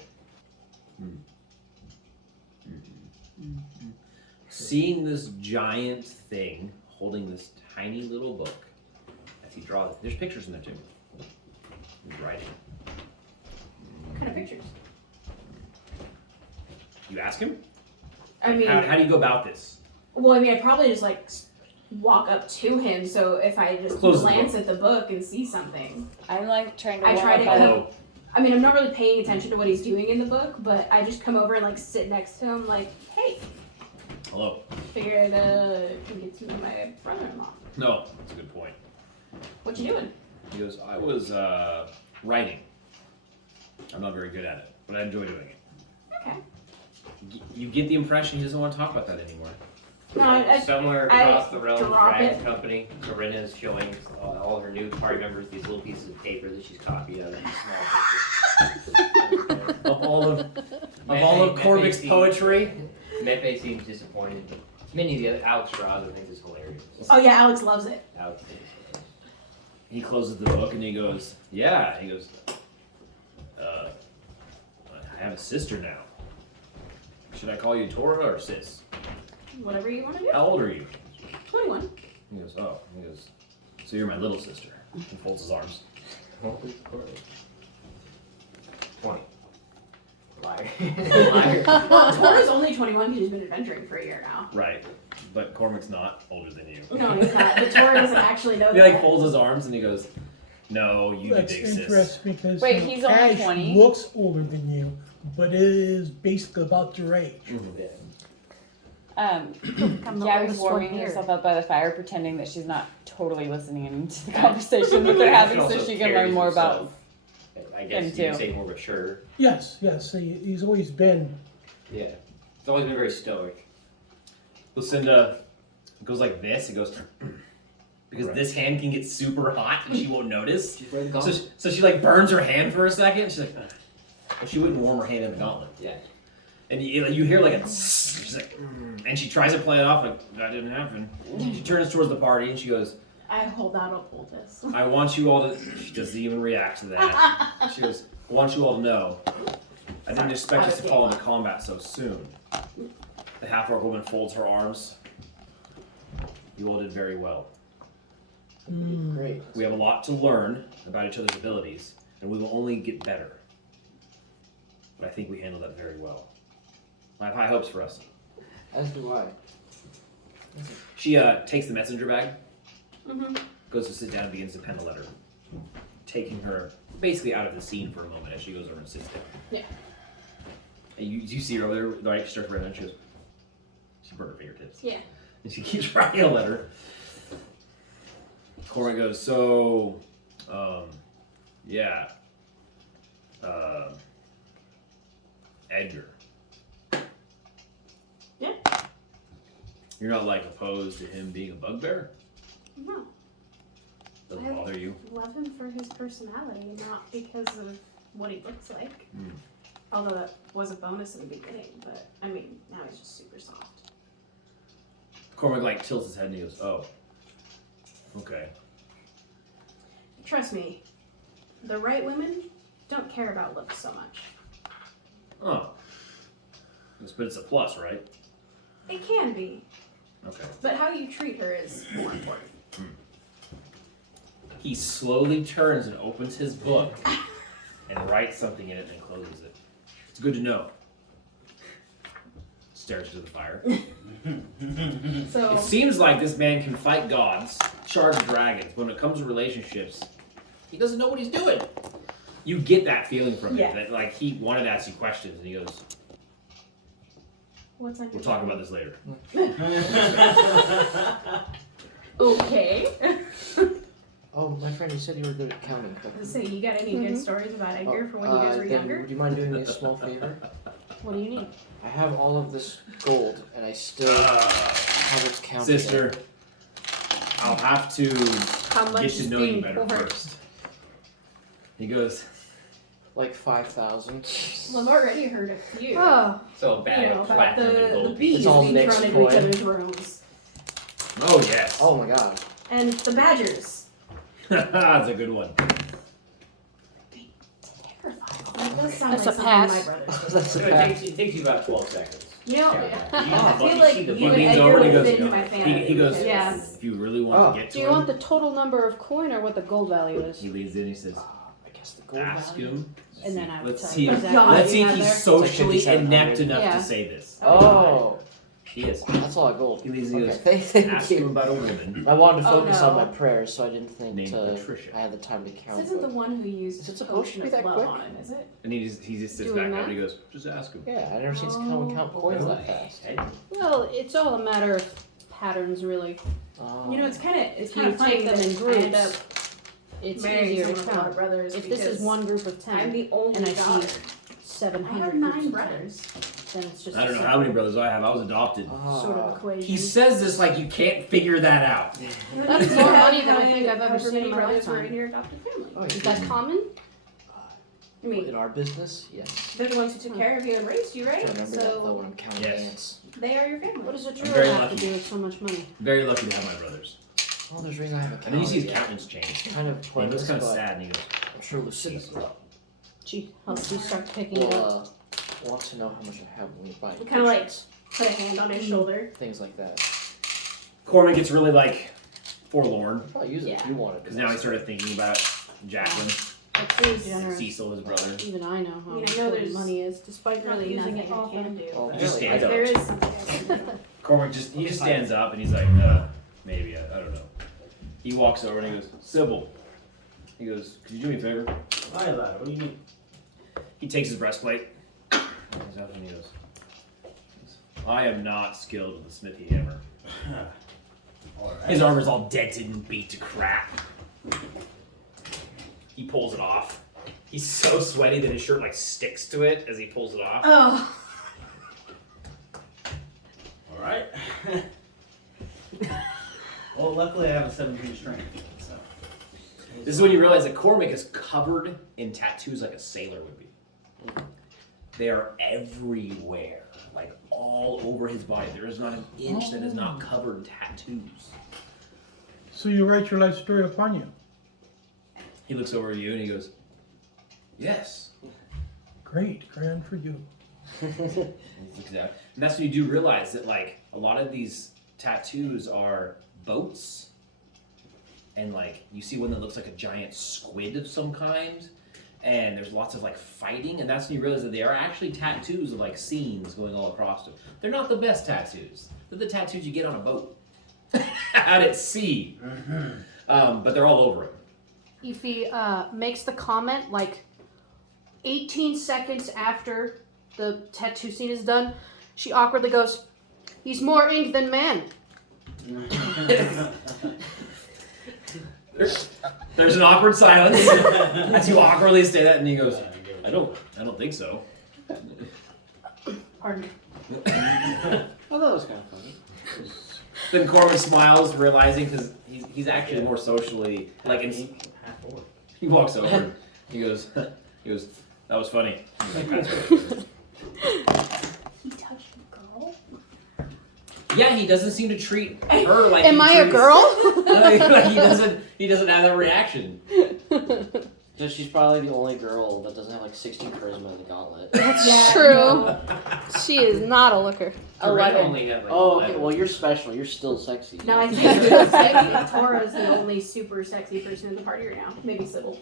Seeing this giant thing holding this tiny little book as he draws it. There's pictures in there too. He's writing. What kind of pictures? You ask him? I mean, How do you go about this? well, I mean, I probably just like walk up to him. So if I just Close the glance book. at the book and see something, I'm like trying to I warm try up to by the Hello. I mean, I'm not really paying attention to what he's doing in the book, but I just come over and like sit next to him, like, hey, Hello. figured can get to know my brother-in-law. No, that's a good point. What you doing? He goes, I was writing. I'm not very good at it, but I enjoy doing it. Okay. You get the impression he doesn't want to talk about that anymore. No, I Somewhere I across the realm, drop Dragon it. Company, Corinna is showing all her new party members these little pieces of paper that she's copied out of these small pictures. Of all of Mepe Corvix's seems- poetry. Mepe seems disappointed, but many of the other Alex Strauss thinks it's hilarious. Oh yeah, Alex loves it. Alex thinks it's hilarious. He closes the book and he goes, yeah. He goes, I have a sister now. Should I call you Tora or sis? Whatever you want to do. How old are you? 21. He goes, oh. He goes, so you're my little sister. He folds his arms. Holy Corbin. 20. Liar. Liar. Well, Tora's only 21 because he's been adventuring for a year now. Right. But Cormac's not older than you. No, he's not. But Tora doesn't actually know He that. like folds his arms and he goes, no, you That's big sis. interesting because Wait, he's only Ash 20? looks older than you, but it is basically about your age. Yeah. I'm the Gabby's oldest one warming here. herself up by the fire, pretending that she's not totally listening into the conversation that they're having, so she can learn more about. I guess him you could too. say more mature. Yes, he's always been. Yeah. It's always been very stoic. Lucinda goes like this. It goes because Right. this hand can get super hot and she won't notice. She's wearing the So gauntlet. she like burns her hand for a second. She's like, ugh. Well, she wouldn't warm her hand in the gauntlet. Yeah. And you hear like a she's like, and she tries to play it off like that didn't happen. She turns towards the party and she goes, I hold out a poultice. I want you all to. She doesn't even react to that. She goes, I want you all to know. I didn't expect us to fall into combat so soon. The half-orc woman folds her arms. You all did very well. Great. We have a lot to learn about each other's abilities, and we will only get better. But I think we handled that very well. I have high hopes for us. As do I. She takes the messenger bag, Mm-hmm. goes to sit down and begins to pen a letter, taking her basically out of the scene for a moment as she goes over and sits down. Yeah. And you see her over there, right? She starts writing, and she goes, she burned her fingertips. Yeah. And she keeps writing a letter. Cormac goes, so, yeah, Edgar. Yeah. You're not like opposed to him being a bugbear? No. Doesn't I- bother you? Love him for his personality, not because of what he looks like. Hmm. Although that was a bonus in the beginning, but I mean, now he's just super soft. Cormac like tilts his head and he goes, oh, okay. Trust me, the right women don't care about looks so much. Oh. But it's a plus, right? It can be, Okay. but how you treat her is more important. He slowly turns and opens his book and writes something in it and closes it. It's good to know. Stares into the fire. So, It seems like this man can fight gods, charge dragons, but when it comes to relationships, he doesn't know what he's doing. You get that feeling from Yeah. him, that like he wanted to ask you questions, and he goes, what's on your we'll talk about this later. Okay. Oh, my friend, you said you were good at counting. So you got any good stories about Edgar for when you guys were then younger? Would you mind doing me a small favor? What do you need? I have all of this gold, and I still have its counted. Sister, I'll have to How much get is to know you being better poured? first. He goes, Like 5,000. Well, I've already heard a few. Oh, So a You bag know, of about platinum and the gold bees It's all being mixed thrown into each coin. other's rooms. oh yes. Oh my god. And the badgers. That's a good one. Terrifying. That does sound That's like a something pass. my brother did. That's So a fact. it takes you about 12 seconds. You know, Yeah. I But feel you like see the you and leans Edgar over and he would goes, fit into my family. He goes, Yeah. if you really want to get to do you him, want the total number of coin or what the gold value is? he leans in, he says, I guess the gold ask value. him. And then I would Let's tell see you if exactly God, what let's see you if have he's there. socially It's like inept 5,700. enough Yeah. to say this. Oh. He is. That's all I gold. He leaves. Okay, He goes. thank Ask him you. about a woman I wanted to Oh, focus no. on my prayers, so I didn't think named Patricia. I had the time to count. This isn't the but- one who used Is it supposed to be that potion of quick? love on him, is it? And he just sits Doing back up that? and he goes, just ask him. Yeah, I never seen someone count coins that fast. Well, it's all a matter of patterns, really. You know, it's kind of If funny you take them that in I end up groups, it's marrying easier to someone with a lot count. of brothers. If this is because one group of 10, I'm the only and I daughter. see I 700 have groups 9 of brothers. 10, then it's just I don't a know how many brothers I have. I was adopted. sort of equation. He says this like you can't figure that out. That's Do more you have money than I think I've ever however seen many in my brothers were lifetime. in your adopted family. Oh, Is that common? I mean, in our business, yes. they're the ones who took care of you and raised you, I right? remember that though So when I'm counting Yes. ants. they are your family. What does a I'm druid very have lucky. to do with so much money? Very lucky to have my brothers. Oh, there's a reason I haven't And then you see his counted yet. countenance change. Kind of He looks pointless, kind of but sad and he goes, I'm sure Lucinda She helps you start picking it will up. want to know how much I have when we buy Kinda like- potions, Put a hand on his shoulder. things like that. Corman gets really like forlorn I'll probably use it if Yeah. you want it. because now he started thinking about Jacqueline, That's really generous. Cecil, his brother. Even I know how I mean, I know important there's money is, despite not Really using nothing it I can often. do. Oh, but Just really? stand if up. there is something I can do. Cormac just stands up and he's like, maybe I don't know. He walks over and he goes, Sybil. He goes, could you do me a favor? Hi, lad. What do you need? He takes his breastplate. He's up and he goes, I am not skilled with the smithy hammer. Alright. His armor's all dented and beat to crap. He pulls it off. He's so sweaty that his shirt like sticks to it as he pulls it off. Oh. Alright. Well, luckily I have a 17 strength. So. This is when you realize that Cormac is covered in tattoos like a sailor would be. They are everywhere, like all over his body. There is not an inch that is not covered in tattoos. So you write your life story upon you. He looks over at you and he goes, yes. Great, grand for you. And he looks at- and that's when you do realize that like a lot of these tattoos are boats. And like you see one that looks like a giant squid of some kind. And there's lots of like fighting, and that's when you realize that they are actually tattoos of like scenes going all across them. They're not the best tattoos. They're the tattoos you get on a boat out at sea. But they're all over it. If he makes the comment like 18 seconds after the tattoo scene is done, she awkwardly goes, "He's more ink than man." There's an awkward silence as you awkwardly say that, and he goes, I don't think so. Pardon me. Oh, that was kind of funny. Then Cormac smiles, realizing because he's actually more socially like. Half orc. He walks over. And he goes, that was funny. He's like, "That's right." He touched a girl? Yeah, he doesn't seem to treat her like. Am he I a treats- girl? Like, he doesn't have that reaction. So she's probably the only girl that doesn't have like 16 charisma in the gauntlet. That's Yeah, true. She is not a looker. 11. Oh, okay. Well, you're special. You're still sexy. No, I think Tora's the only super sexy person in the party right now. Maybe Sybil.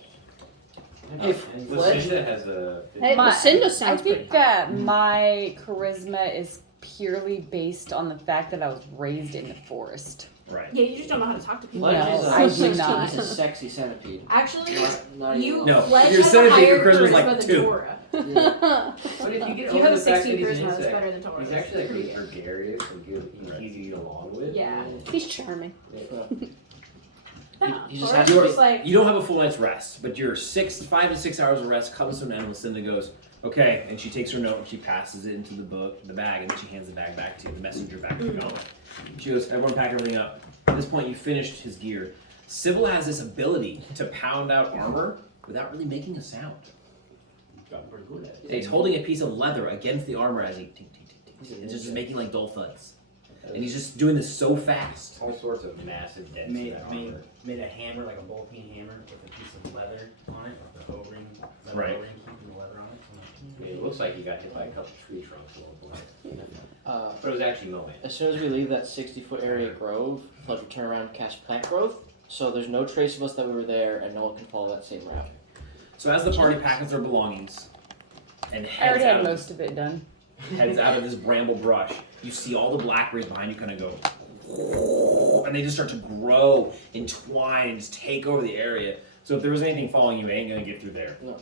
Hey, And Fletch. Lucinda has a. Hey, My- Lucinda I sounds think pretty. my charisma is purely based on the fact that I was raised in the forest. Right. Yeah, you just don't know how to talk to people. Fletch No, is a I do 16. not. He's a sexy centipede. Actually, Not you even No. Fletch if you're has a centipede, higher your charisma's like charisma than 2. Tora. But if you get If you over have a the fact 16 that he's an charisma, that's insect, better than Tora's. he's actually like Pretty really good. gregarious and good. He's easy to get along with. Yeah. He's charming. Yeah. He just Tora's has to just like, You don't have a full night's rest, but your 5 to 6 hours of rest comes to an end. Lucinda goes, okay, and she takes her note and she passes it into the bag, and then she hands the bag back to you, the messenger back to the gauntlet. She goes, everyone pack everything up. At this point, you finished his gear. Sybil has this ability to pound out armor without really making a sound. Got pretty good at it. And he's holding a piece of leather against the armor as he tink, tink, tink, tink. It's just making like dull thuds. And he's just doing this so fast. All sorts of massive dents in Made that made armor. made a hammer, like a ball-peen hammer, with a piece of leather on it, with the O-ring. Right. O-ring keeping the leather on it. I mean, it looks like he got hit by a couple tree trunks at one point. Uh, But it was actually mowing. as soon as we leave that 60-foot area grove, Fletch will turn around and cast plant growth. So there's no trace of us that we were there, and no one can follow that same route. So as the party packets their belongings and I heads already had out, most of it done. heads out of this bramble brush. You see all the blackberries behind you kind of go, and they just start to grow, entwine, and just take over the area. So if there was anything following you, it ain't gonna get through there. No.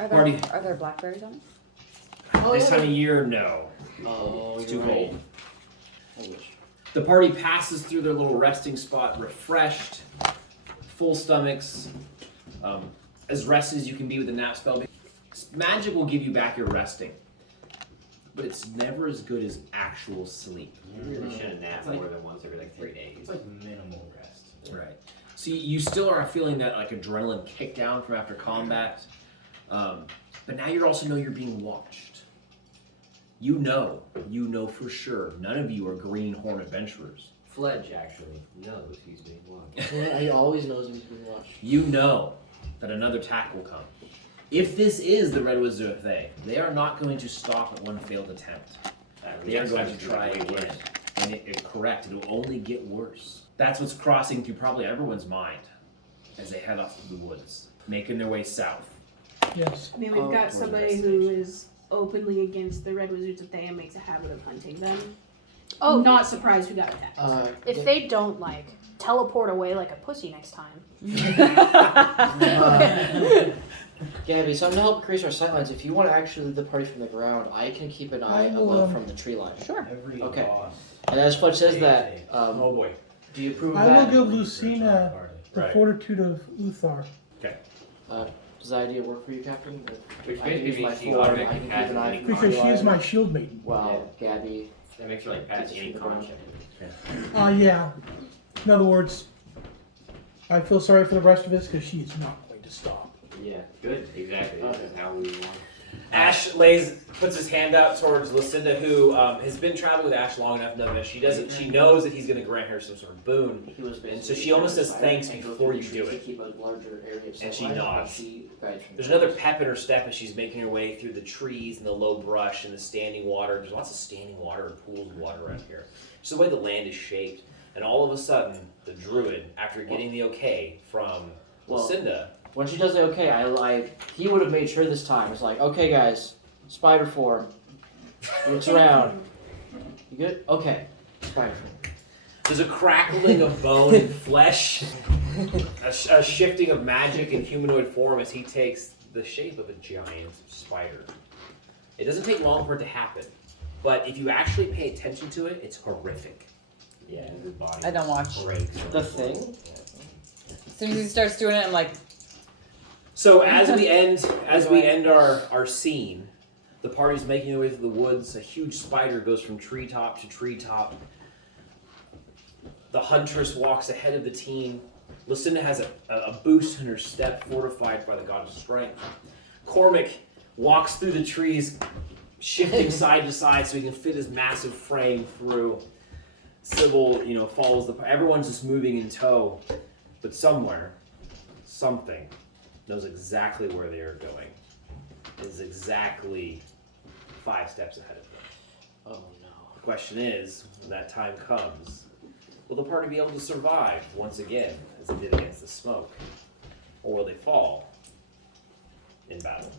Are there blackberries on it? This time of year, no. Oh, It's you're too right. cold. I wish. The party passes through their little resting spot, refreshed, full stomachs, as rested as you can be with a nap spell. Magic will give you back your resting, but it's never as good as actual sleep. You really shouldn't nap more than once every like 3 days. It's like minimal rest. Right. So you still are feeling that like adrenaline kick down from after combat, but now you also know you're being watched. You know for sure. None of you are greenhorn adventurers. Fledge actually knows he's being watched. Yeah, he always knows he's being watched. You know that another attack will come. If this is the Red Wizard of Thay, they are not going to stop at one failed attempt. They are going to try again. And correct, it'll only get worse. That's what's crossing through probably everyone's mind as they head off through the woods, making their way south. Yes. I mean, we've got towards somebody the who is openly against the Red Wizards of Thay and makes a habit of hunting them. Oh, Not surprised we got attacked. if they don't like teleport away like a pussy next time. Gabby, something to help increase our sightlines. If you want to actually lead the party from the ground, I can keep an eye I will, above from the tree line. Sure. Every Okay. boss. And as Fletch says that, Oh boy. do you approve of I will that? give Lucina the Right. fortitude of Uthar. Does the idea work for you, Captain? Which I can use basically my means she form, I automatically can keep has an eye any from the Because tree she is line. my shield maiden. While Gabby. That makes her like pass any con check. Yeah. In other words, I feel sorry for the rest of us because she is not going to stop. Yeah, good. Exactly. This is how we want. Ash puts his hand out towards Lucinda, who has been traveling with Ash long enough to know that she knows that he's going to grant her some sort of boon. He was And so she almost says thanks before you do it. Keep a larger area of And she sightline, nods. she guides from There's the another pep in her step as she's making her way through the trees and the low brush and the standing water. There's lots of standing water and pools of water around here. Just the way the land is shaped. And all of a sudden, the druid, after getting the okay from Lucinda, When she does the okay, he would have made sure this time. It's like, okay, guys, spider form. Looks around. You good? Okay, spider form. there's a crackling of bone and flesh, a shifting of magic and humanoid form as he takes the shape of a giant spider. It doesn't take long for it to happen, but if you actually pay attention to it, it's horrific. Yeah, his body. I don't watch. breaks. The thing? As soon as he starts doing it, I'm like, So as we end our scene, the party's making their way through the woods. A huge spider goes from treetop to treetop. The huntress walks ahead of the team. Lucinda has a boost in her step, fortified by the god of strength. Cormac walks through the trees, shifting side to side so he can fit his massive frame through. Sybil, follows everyone's just moving in tow, but somewhere, something knows exactly where they are going. Is exactly 5 steps ahead of them. Oh no. The question is, when that time comes, will the party be able to survive once again, as they did against the smoke? Or will they fall in battle?